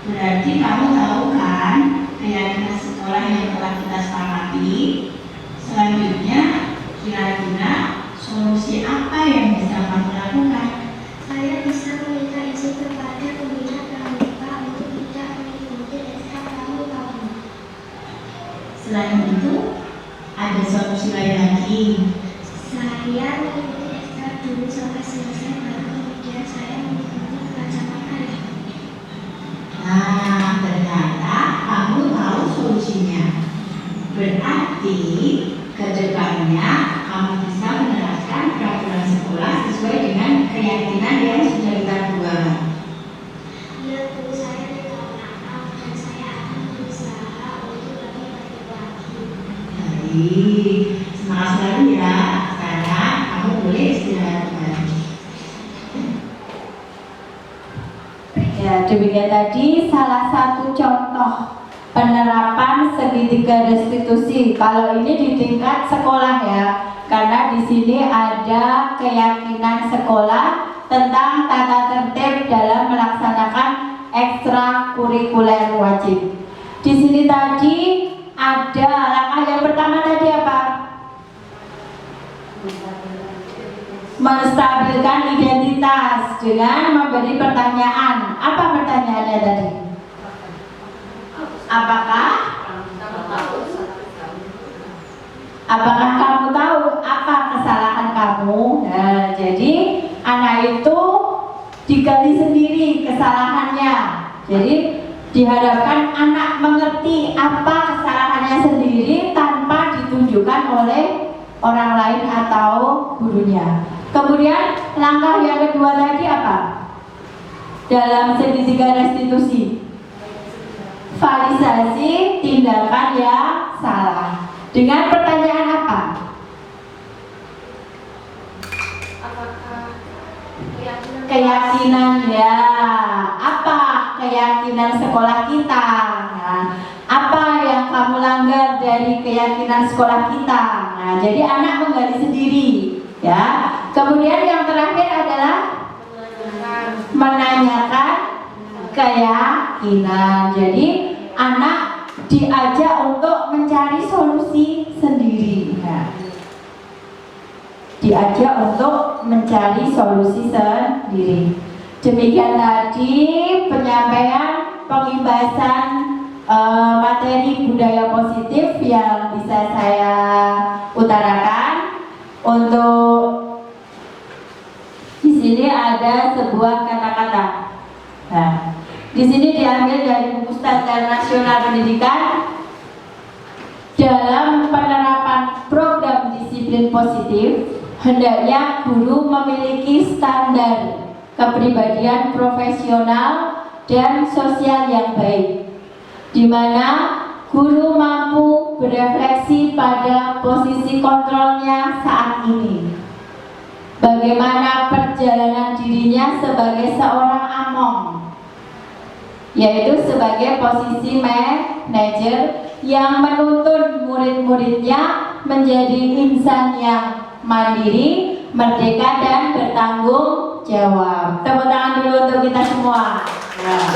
Berarti kamu tahu kan keyakinan sekolah yang telah kita sepakati. Selanjutnya, kira-kira solusi apa yang bisa kamu lakukan? Saya bisa meminta izin kepada pembina pramuka untuk tidak mengikuti ekstra kamu. Selain itu, ada solusi lain lagi. Saya mengikuti ekstra dulu sampai selesai, baru kemudian saya mengikuti kacamata ya. Nah, ternyata kamu tahu solusinya. Berarti kedepannya kamu bisa menerapkan peraturan sekolah sesuai dengan keyakinan yang sudah kita buat. Iya Bu, saya minta maaf dan saya akan berusaha untuk lebih baik lagi. Baik, semangat selalu ya. Sekarang kamu boleh istirahat kembali. Ya, demikian tadi salah satu contoh penerapan segitiga restitusi. Kalau ini di tingkat sekolah ya, karena di sini ada keyakinan sekolah tentang tata tertib dalam melaksanakan ekstrakurikuler wajib. Di sini tadi ada langkah yang pertama tadi apa? Menstabilkan identitas dengan memberi pertanyaan. Apa pertanyaannya tadi? Apakah kamu tahu apa kesalahan kamu? Nah, jadi anak itu digali sendiri kesalahannya. Jadi diharapkan anak mengerti apa kesalahannya sendiri tanpa ditunjukkan oleh orang lain atau gurunya. Kemudian langkah yang kedua tadi apa? Dalam segitiga restitusi, valisasi tindakan yang salah. Dengan pertanyaan apa? Apakah Keyakinan ya. Apa keyakinan sekolah kita? Nah, apa yang kamu langgar dari keyakinan sekolah kita? Nah, jadi anak menggali sendiri, ya. Kemudian yang terakhir adalah menanyakan keyakinan. Jadi anak diajak untuk mencari solusi sendiri. Nah, diajak untuk mencari solusi sendiri. Demikian tadi penyampaian pembahasan materi budaya positif yang bisa saya utarakan. Untuk di sini ada sebuah kata-kata. Nah, di sini diambil dari buku Standar Nasional Pendidikan. Dalam penerapan program disiplin positif, hendaknya guru memiliki standar kepribadian profesional dan sosial yang baik, di mana guru mampu berefleksi pada posisi kontrolnya saat ini. Bagaimana perjalanan dirinya sebagai seorang among, yaitu sebagai posisi manajer yang menuntun murid-muridnya menjadi insan yang mandiri, merdeka dan bertanggung jawab. Tepuk tangan dulu untuk kita semua. Nah,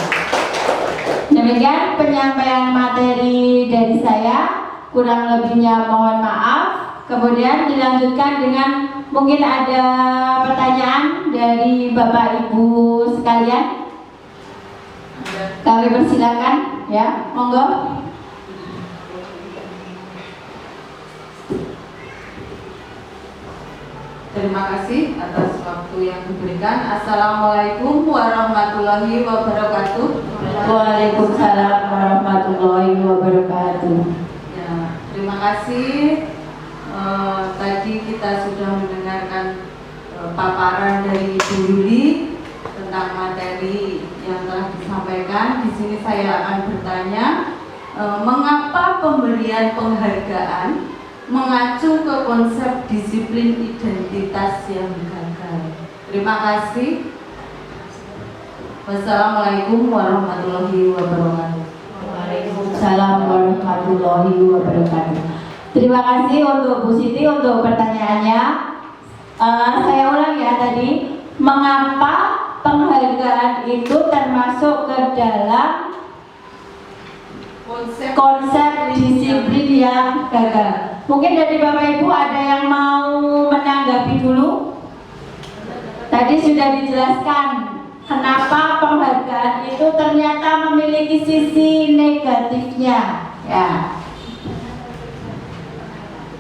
demikian penyampaian materi dari saya. Kurang lebihnya mohon maaf. Kemudian dilanjutkan dengan mungkin ada pertanyaan dari Bapak Ibu sekalian. Kami persilakan, ya, monggo. Terima kasih atas waktu yang diberikan. Assalamualaikum warahmatullahi wabarakatuh. Waalaikumsalam warahmatullahi wabarakatuh. Ya, terima kasih. Tadi kita sudah mendengarkan paparan dari Ibu Yuli tentang materi yang telah disampaikan. Di sini saya akan bertanya, mengapa pemberian penghargaan mengacu ke konsep disiplin identitas yang gagal? Terima kasih. Wassalamualaikum warahmatullahi wabarakatuh. Waalaikumsalam warahmatullahi wabarakatuh. Terima kasih untuk Bu Siti untuk pertanyaannya. Saya ulang ya tadi, mengapa penghargaan itu termasuk ke dalam konsep disiplin yang gagal? Mungkin dari Bapak Ibu ada yang mau menanggapi dulu? Tadi sudah dijelaskan kenapa penghargaan itu ternyata memiliki sisi negatifnya, ya.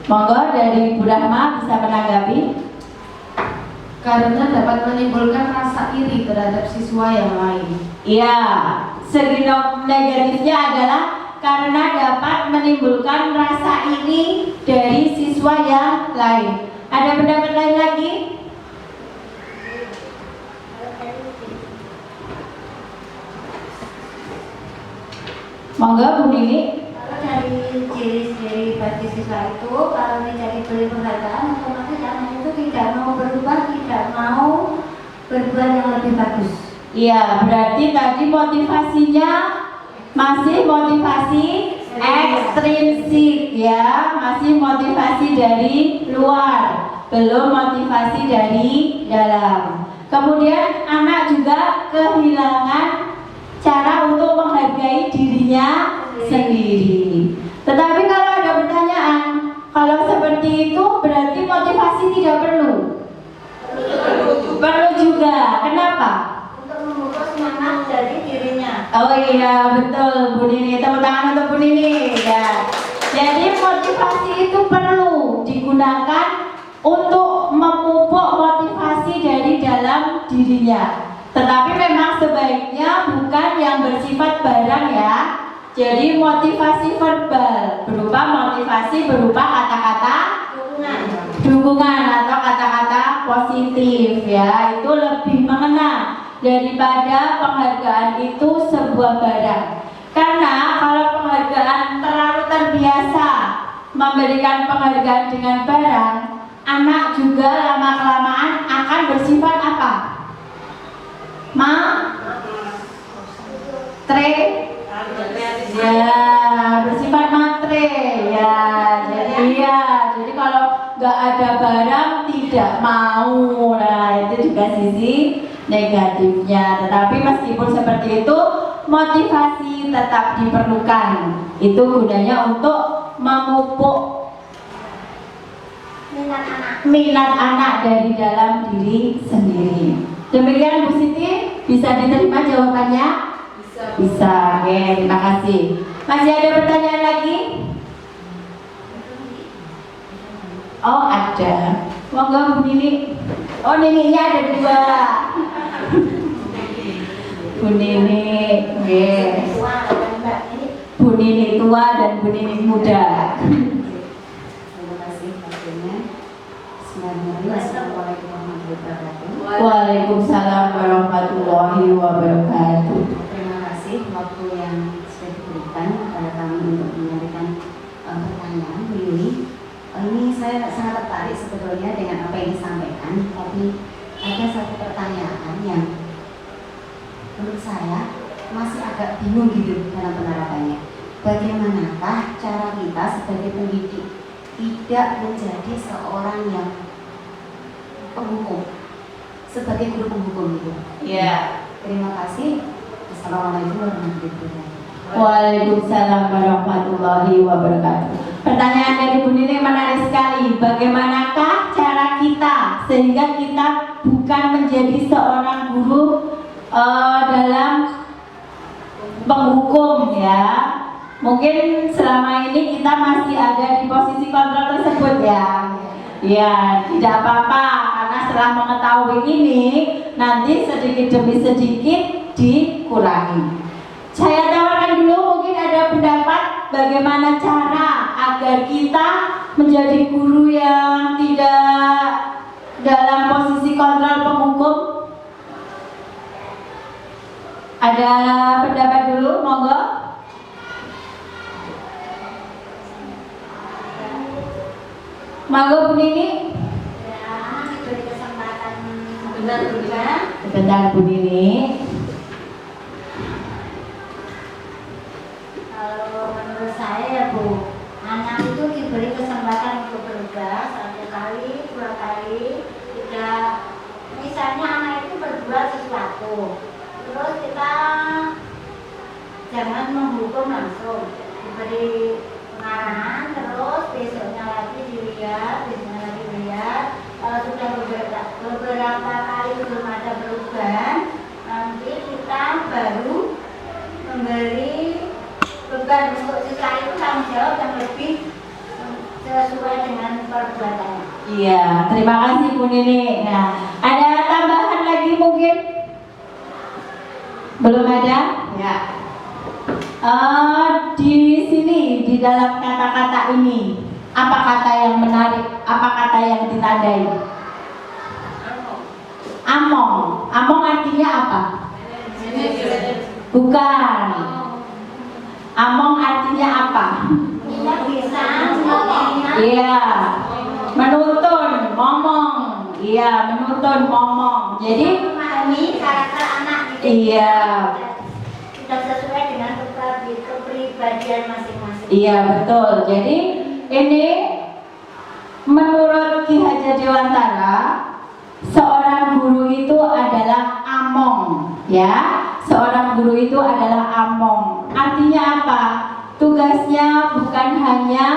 Monggo dari Bu Rahma bisa menanggapi. Karena dapat menimbulkan rasa iri terhadap siswa yang lain. Iya, segi negatifnya adalah karena dapat menimbulkan rasa iri dari siswa yang lain. Ada pendapat lain lagi? Monggo Bu Nini. Dari ciri-ciri bagi siswa itu, kalau tidak diberi penghargaan, otomatis anak itu tidak mau berubah, tidak mau berbuat yang lebih bagus. Iya, berarti tadi motivasinya masih motivasi ekstrinsik ya, masih motivasi dari luar, belum motivasi dari dalam. Kemudian anak juga kehilangan cara untuk menghargai dirinya sendiri. Tetapi kalau ada pertanyaan, kalau seperti itu berarti motivasi tidak perlu. Perlu juga. Kenapa? Untuk memupuk semangat dari dirinya. Oh iya, betul Bu Nini. Tepuk tangan untuk Bu Nini ya. Jadi motivasi itu perlu digunakan untuk memupuk motivasi dari dalam dirinya. Tetapi memang sebaiknya bukan yang bersifat barang ya. Jadi motivasi verbal berupa kata-kata dukungan atau kata-kata positif ya. Itu lebih mengena daripada penghargaan itu sebuah barang. Karena kalau penghargaan terlalu terbiasa memberikan penghargaan dengan barang, anak juga lama-kelamaan akan bersifat apa? Ya, bersifat matre ya. Jadi kalau nggak ada barang tidak mau. Nah, itu juga sisi negatifnya. Tetapi meskipun seperti itu, motivasi tetap diperlukan. Itu gunanya untuk memupuk minat anak dari dalam diri sendiri. Demikian Bu Siti, bisa diterima jawabannya? Bisa. Oke, terima kasih. Masih ada pertanyaan lagi? Oh, ada. Monggo Bu Nini. Oh, Nininya ada dua. Bu Nini, yes. Bu Nini tua dan Bu Nini muda. Terima kasih waktunya. Assalamualaikum warahmatullahi wabarakatuh. Waalaikumsalam warahmatullahi wabarakatuh. Terima kasih waktu yang sudah diberikan kepada kami untuk menyampaikan pertanyaan Bu Yuli. Ini saya sangat tertarik sebetulnya dengan apa yang disampaikan, tapi ada satu pertanyaan yang menurut saya masih agak bingung gitu dalam penerapannya. Bagaimanakah cara kita sebagai pendidik tidak menjadi seorang yang penghukum, sebagai guru penghukum gitu. Ya. Terima kasih. Assalamualaikum warahmatullahi wabarakatuh. Waalaikumsalam warahmatullahi wabarakatuh. Pertanyaan dari Bu Nini menarik sekali. Bagaimanakah cara kita sehingga kita bukan menjadi seorang guru dalam penghukum ya? Mungkin selama ini kita masih ada di posisi kontrol tersebut ya. Ya, tidak apa-apa karena setelah mengetahui ini nanti sedikit demi sedikit dikurangi. Saya tawarkan dulu, mungkin ada pendapat bagaimana cara agar kita menjadi guru yang tidak dalam posisi kontrol penghukum. Ada pendapat dulu, monggo. Monggo Bu Nini. Diberi kesempatan Sebentar Bu Nini. Kalau menurut saya ya Bu, anak itu diberi kesempatan untuk berubah 1 kali, 2 kali, 3. Misalnya anak itu berbuat sesuatu, terus kita jangan menghukum langsung, diberi pengarahan, terus besoknya lagi dilihat, besoknya lagi dilihat. Kalau sudah beberapa kali belum ada perubahan, nanti kita baru memberi beban untuk siswa itu tanggung jawab yang lebih sesuai dengan perbuatannya. Iya, terima kasih Bu Nini. Nah, ada tambahan lagi mungkin? Belum ada? Ya. Di sini di dalam kata-kata ini, apa kata yang menarik? Apa kata yang ditandai? Among. Among artinya apa? Bukan. Among artinya apa? Kita bisa mengingat Iya, menuntun, ngomong. Iya, menuntun, ngomong. Jadi memahami karakter anak di Iya. Sudah sesuai dengan kepribadian masing-masing. Iya betul. Jadi ini menurut Ki Hajar Dewantara, seorang guru itu adalah among, ya. Seorang guru itu adalah among. Artinya apa? Tugasnya bukan hanya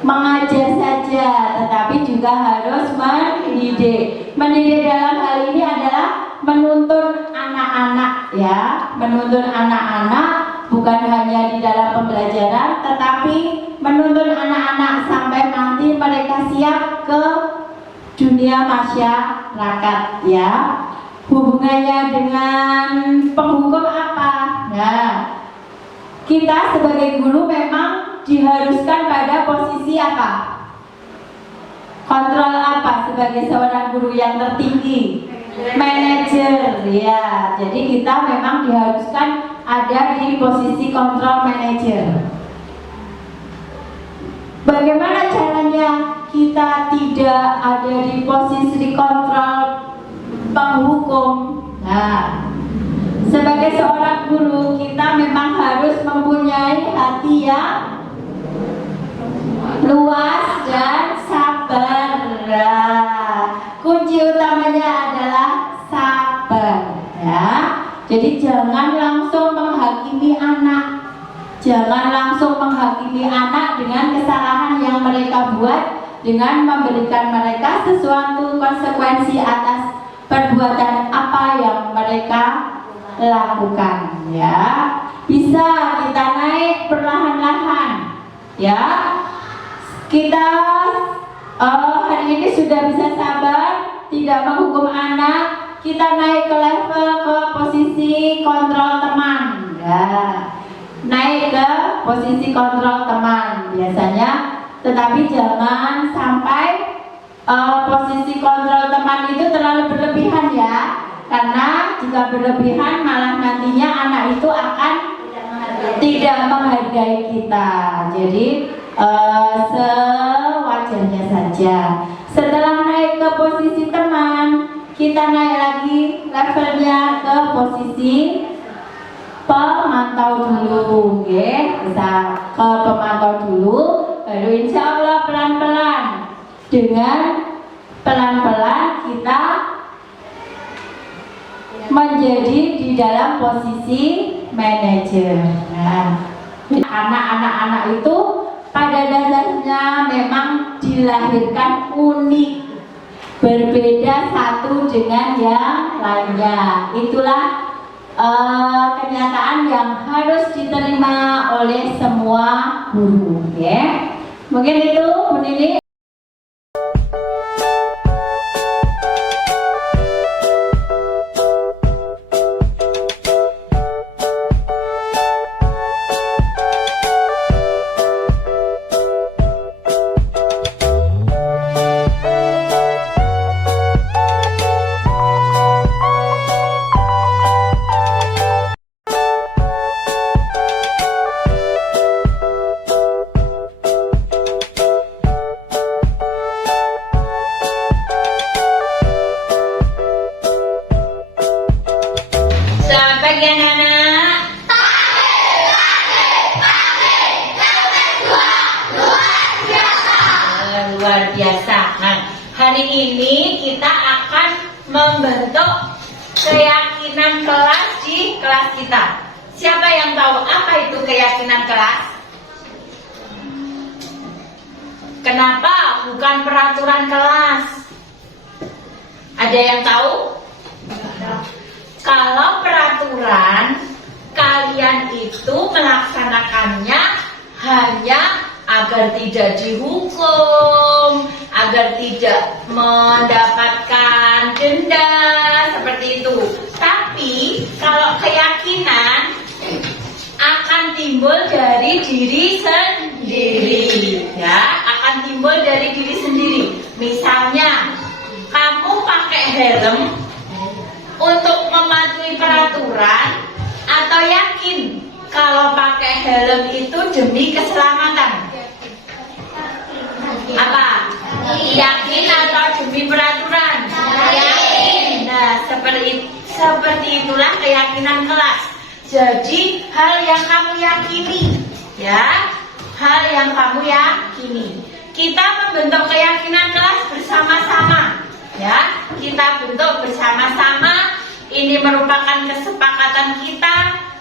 mengajar saja, tetapi juga harus mendidik. Mendidik dalam hal ini adalah menuntun anak-anak, ya, menuntun anak-anak bukan hanya di dalam pembelajaran, tetapi menuntun anak-anak sampai nanti mereka siap ke dunia masyarakat, ya. Hubungannya dengan penghukum apa? Nah, kita sebagai guru memang diharuskan pada posisi apa? Kontrol apa sebagai seorang guru yang tertinggi? Manajer, ya. Jadi kita memang diharuskan ada di posisi kontrol manajer. Bagaimana caranya kita tidak ada di posisi kontrol penghukum? Nah, sebagai seorang guru kita memang harus mempunyai hati yang luas dan sabar. Kunci utamanya adalah sabar, ya. Jadi jangan langsung menghakimi anak. Jangan langsung menghakimi anak dengan kesalahan yang mereka buat, dengan memberikan mereka sesuatu konsekuensi atas perbuatan apa yang mereka lakukan, ya. Bisa kita naik perlahan-lahan, ya. Kita hari ini sudah bisa sabar, tidak menghukum anak. Kita naik ke level ke posisi kontrol teman, ya. Naik ke posisi kontrol teman biasanya, tetapi jangan sampai posisi kontrol teman itu terlalu berlebihan, ya. Karena jika berlebihan malah nantinya anak itu akan tidak menghargai kita. Jadi sewajarnya saja. Setelah naik ke posisi teman, kita naik lagi levelnya ke posisi pemantau dulu, ya. Bisa ke pemantau dulu, baru insya Allah pelan-pelan, dengan pelan-pelan kita menjadi di dalam posisi manajer. Nah, anak-anak itu pada dasarnya memang dilahirkan unik, berbeda satu dengan yang lainnya. Itulah kenyataan yang harus diterima oleh semua guru, ya. Mungkin itu Bu Nini. Selamat pagi anak-anak. Luar biasa. Nah, hari ini kita akan membentuk keyakinan kelas di kelas kita. Siapa yang tahu apa itu keyakinan kelas? Kenapa bukan peraturan kelas? Ada yang tahu? Kalau peraturan, kalian itu melaksanakannya hanya agar tidak dihukum, agar tidak mendapatkan denda, seperti itu. Tapi kalau keyakinan akan timbul dari diri sendiri, ya, akan timbul dari diri sendiri. Misalnya, kamu pakai helm untuk mematuhi peraturan, atau yakin kalau pakai helm itu demi keselamatan? Apa? Yakin atau demi peraturan? Yakin. Nah, Seperti itulah keyakinan kelas. Jadi hal yang kamu yakini, ya, hal yang kamu yakini. Kita membentuk keyakinan kelas bersama-sama, ya. Kita bentuk bersama-sama. Ini merupakan kesepakatan kita.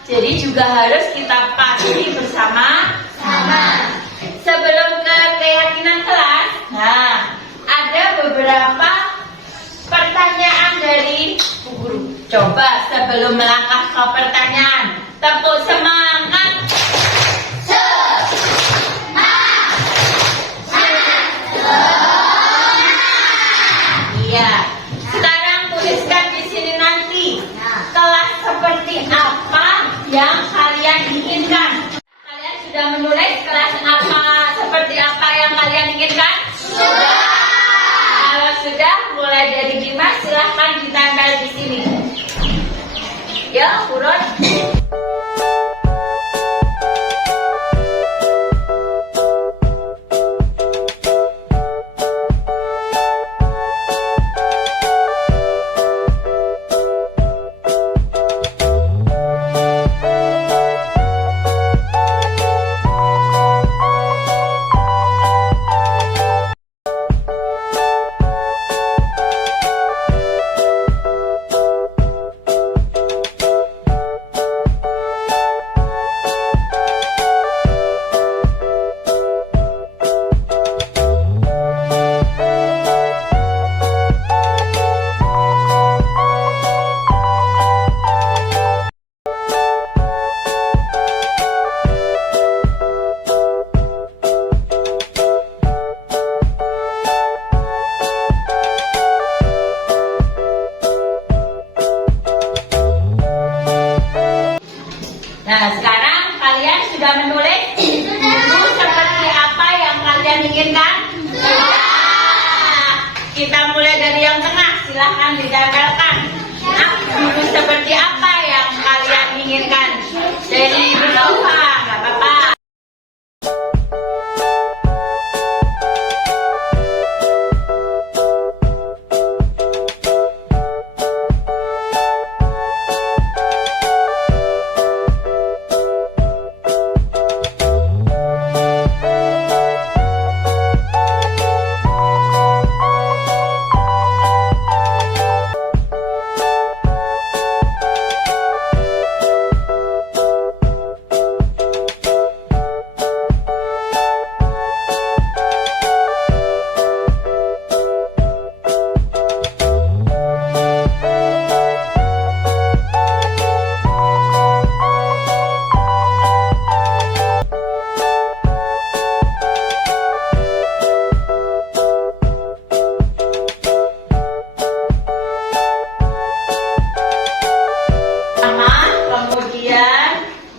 Jadi juga harus kita patuhi bersama-sama. Sebelum ke keyakinan kelas, nah, ada beberapa pertanyaan dari Bu Guru. Coba sebelum melangkah ke pertanyaan, tepuk semangat. Iya. Sekarang tuliskan di sini nanti kelas seperti apa yang kalian inginkan. Kalian sudah menulis kelas apa seperti apa yang kalian inginkan? Sudah. Kalau sudah, mulai dari Dimas silahkan ditempel di sini. Ya, urut. Nah, sekarang kalian sudah menulis guru seperti apa yang kalian inginkan? Sudah. Kita mulai dari yang tengah, silahkan ditempelkan. Nah, guru seperti apa yang kalian inginkan? Dari bawah, nggak apa-apa.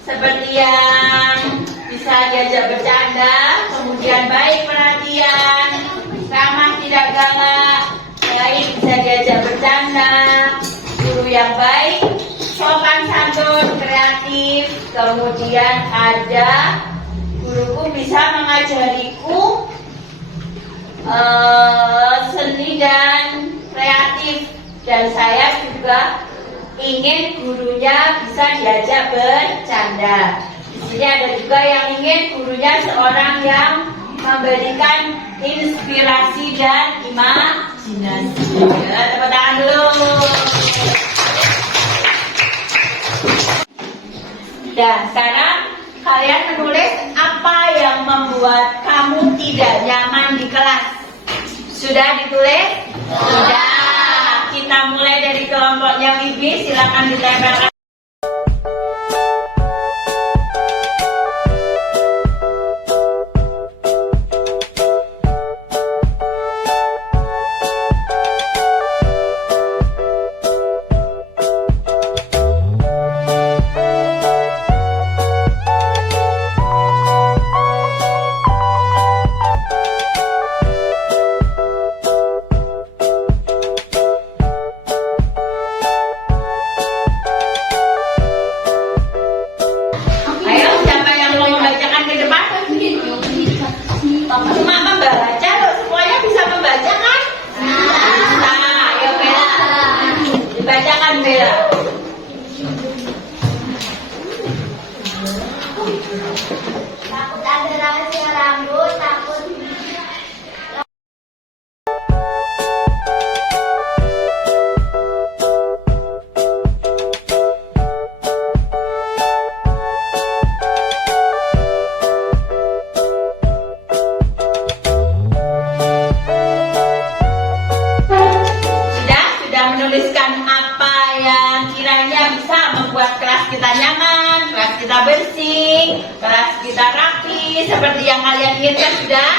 Seperti yang bisa diajak bercanda, kemudian baik perhatian, ramah tidak galak, baik bisa diajak bercanda, guru yang baik, sopan santun, kreatif, kemudian ada guruku bisa mengajariku seni dan kreatif, dan saya juga ingin gurunya bisa diajak bercanda. Di sini ada juga yang ingin gurunya seorang yang memberikan inspirasi dan imajinasi. Ya, tepuk tangan dulu. Dan sekarang kalian menulis apa yang membuat kamu tidak nyaman di kelas. Sudah ditulis? Sudah. Kita mulai dari kelompoknya Wibi, silakan ditempelkan. Cuma membaca loh, semuanya bisa membaca kan? Nah, ayo Bella, dibacakan Bella. kiranya bisa membuat kelas kita nyaman, kelas kita bersih, kelas kita rapi, seperti yang kalian inginkan sudah?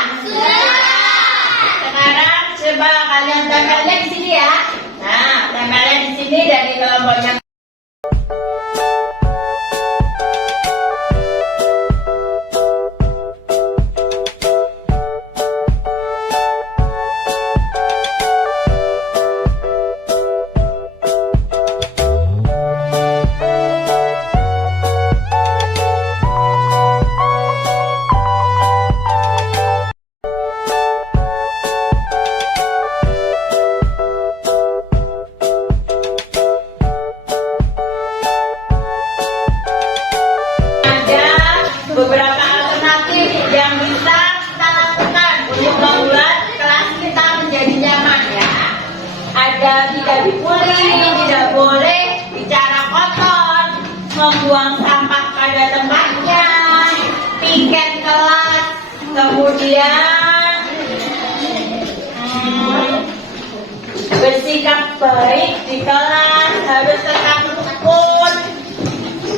Sekarang coba kalian tempelnya di sini ya. Nah, tempelnya di sini dari kelompoknya. Beberapa alternatif yang bisa kita lakukan untuk membuat kelas kita menjadi nyaman ya. Ada tidak dipuli, tidak boleh bicara kotor, membuang sampah pada tempatnya, piket kelas, kemudian bersikap baik di kelas, harus tetap rukun.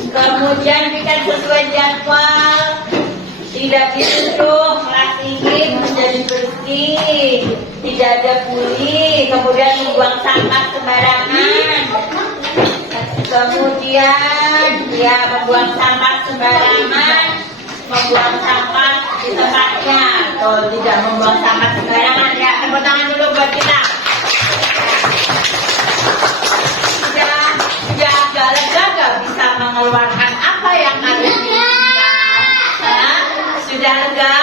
Kemudian piket sesuai jadwal, tidak ditutup, kelas ini menjadi bersih, tidak ada puli, kemudian membuang sampah sembarangan, kemudian ya membuang sampah sembarangan, membuang sampah di tempatnya, atau tidak membuang sampah sembarangan ya. Tepuk tangan dulu buat kita. Agak lega gak bisa mengeluarkan apa yang kalian inginkan? Hah? Sudah lega?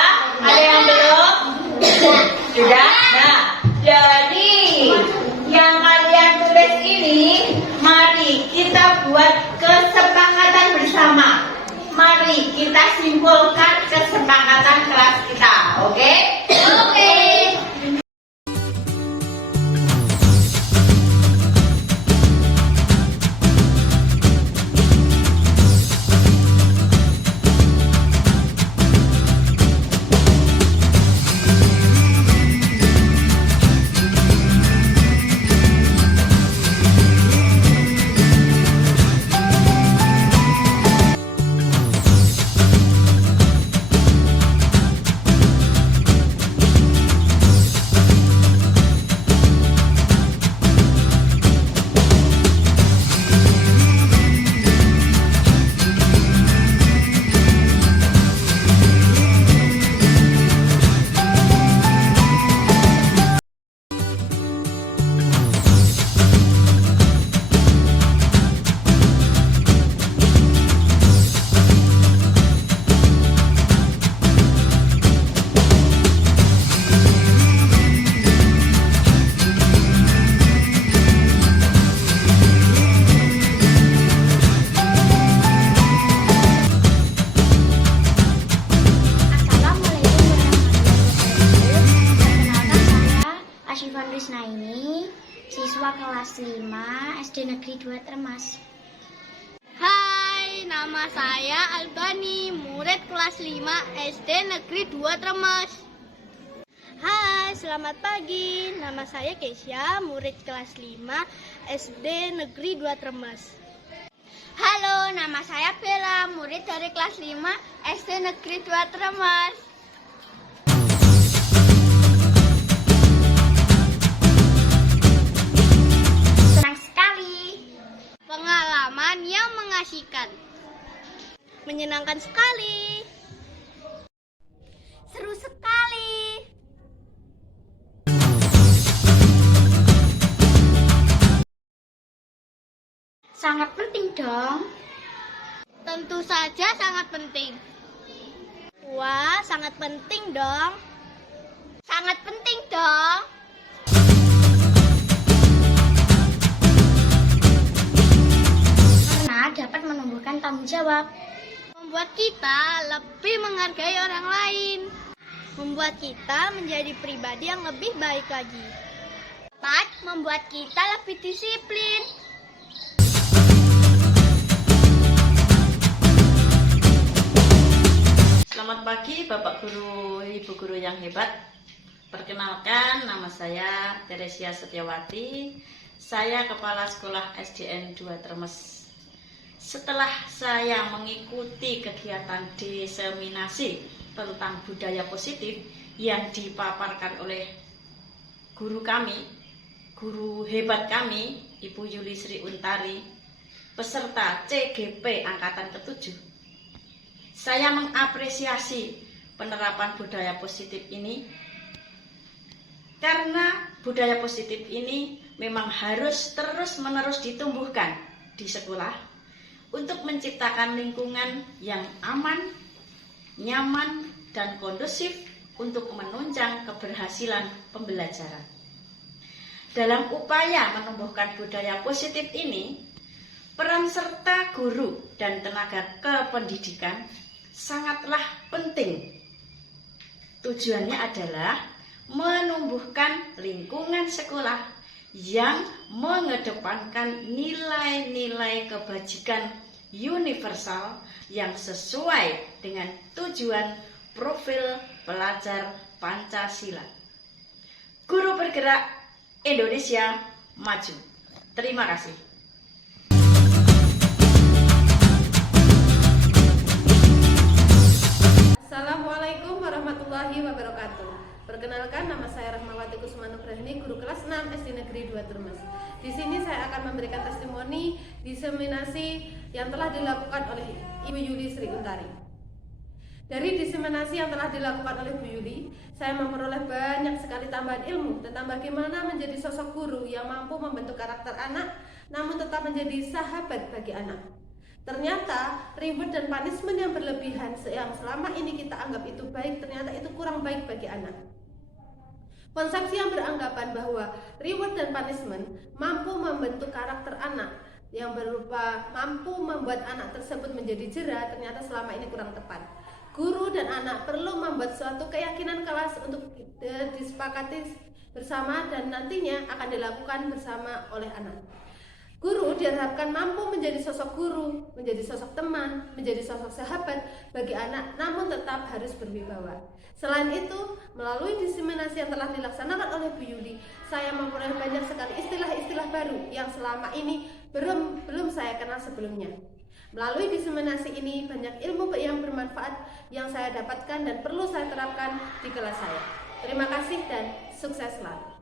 Ada yang belum? Sudah? Nah, jadi yang kalian tulis ini, mari kita buat kesepakatan bersama. Mari kita simpulkan kesepakatan kelas kita, oke? Oke. siswa kelas 5 SD Negeri 2 Tremas. Hai, nama saya Albani, murid kelas 5 SD Negeri 2 Tremas. Hai, selamat pagi. Nama saya Kesya, murid kelas 5 SD Negeri 2 Tremas. Halo, nama saya Bella, murid dari kelas 5 SD Negeri 2 Tremas. Senang sekali. Pengalaman yang mengasihkan. Menyenangkan sekali. Seru sekali. Sangat penting dong. Tentu saja sangat penting. Wah, sangat penting dong. Sangat penting dong. Karena dapat menumbuhkan tanggung jawab. Membuat kita lebih menghargai orang lain. Membuat kita menjadi pribadi yang lebih baik lagi. Dapat membuat kita lebih disiplin. Selamat pagi Bapak Guru, Ibu Guru yang hebat. Perkenalkan, nama saya Teresia Setiawati. Saya Kepala Sekolah SDN 2 Tremes. Setelah saya mengikuti kegiatan diseminasi tentang budaya positif yang dipaparkan oleh guru kami, guru hebat kami, Ibu Yuli Sri Untari, peserta CGP Angkatan ke-7, saya mengapresiasi penerapan budaya positif ini karena budaya positif ini memang harus terus-menerus ditumbuhkan di sekolah untuk menciptakan lingkungan yang aman, nyaman, dan kondusif untuk menunjang keberhasilan pembelajaran. Dalam upaya menumbuhkan budaya positif ini, peran serta guru dan tenaga kependidikan sangatlah penting. Tujuannya adalah menumbuhkan lingkungan sekolah yang mengedepankan nilai-nilai kebajikan universal yang sesuai dengan tujuan profil pelajar Pancasila. Guru bergerak Indonesia maju. Terima kasih. Assalamualaikum warahmatullahi wabarakatuh. Perkenalkan, nama saya Rahmawati Kusmanugrahni, guru kelas 6 SD Negeri 2 Tremes. Di sini saya akan memberikan testimoni diseminasi yang telah dilakukan oleh Ibu Yuli Sri Untari. Dari diseminasi yang telah dilakukan oleh Bu Yuli, saya memperoleh banyak sekali tambahan ilmu tentang bagaimana menjadi sosok guru yang mampu membentuk karakter anak, namun tetap menjadi sahabat bagi anak. Ternyata reward dan punishment yang berlebihan yang selama ini kita anggap itu baik, ternyata itu kurang baik bagi anak. Konsepsi yang beranggapan bahwa reward dan punishment mampu membentuk karakter anak yang berupa mampu membuat anak tersebut menjadi jera, ternyata selama ini kurang tepat. Guru dan anak perlu membuat suatu keyakinan kelas untuk disepakati bersama dan nantinya akan dilakukan bersama oleh anak. Guru diharapkan mampu menjadi sosok guru, menjadi sosok teman, menjadi sosok sahabat bagi anak, namun tetap harus berwibawa. Selain itu, melalui diseminasi yang telah dilaksanakan oleh Bu Yuli, saya memperoleh banyak sekali istilah-istilah baru yang selama ini belum saya kenal sebelumnya. Melalui diseminasi ini, banyak ilmu yang bermanfaat yang saya dapatkan dan perlu saya terapkan di kelas saya. Terima kasih dan sukses selalu.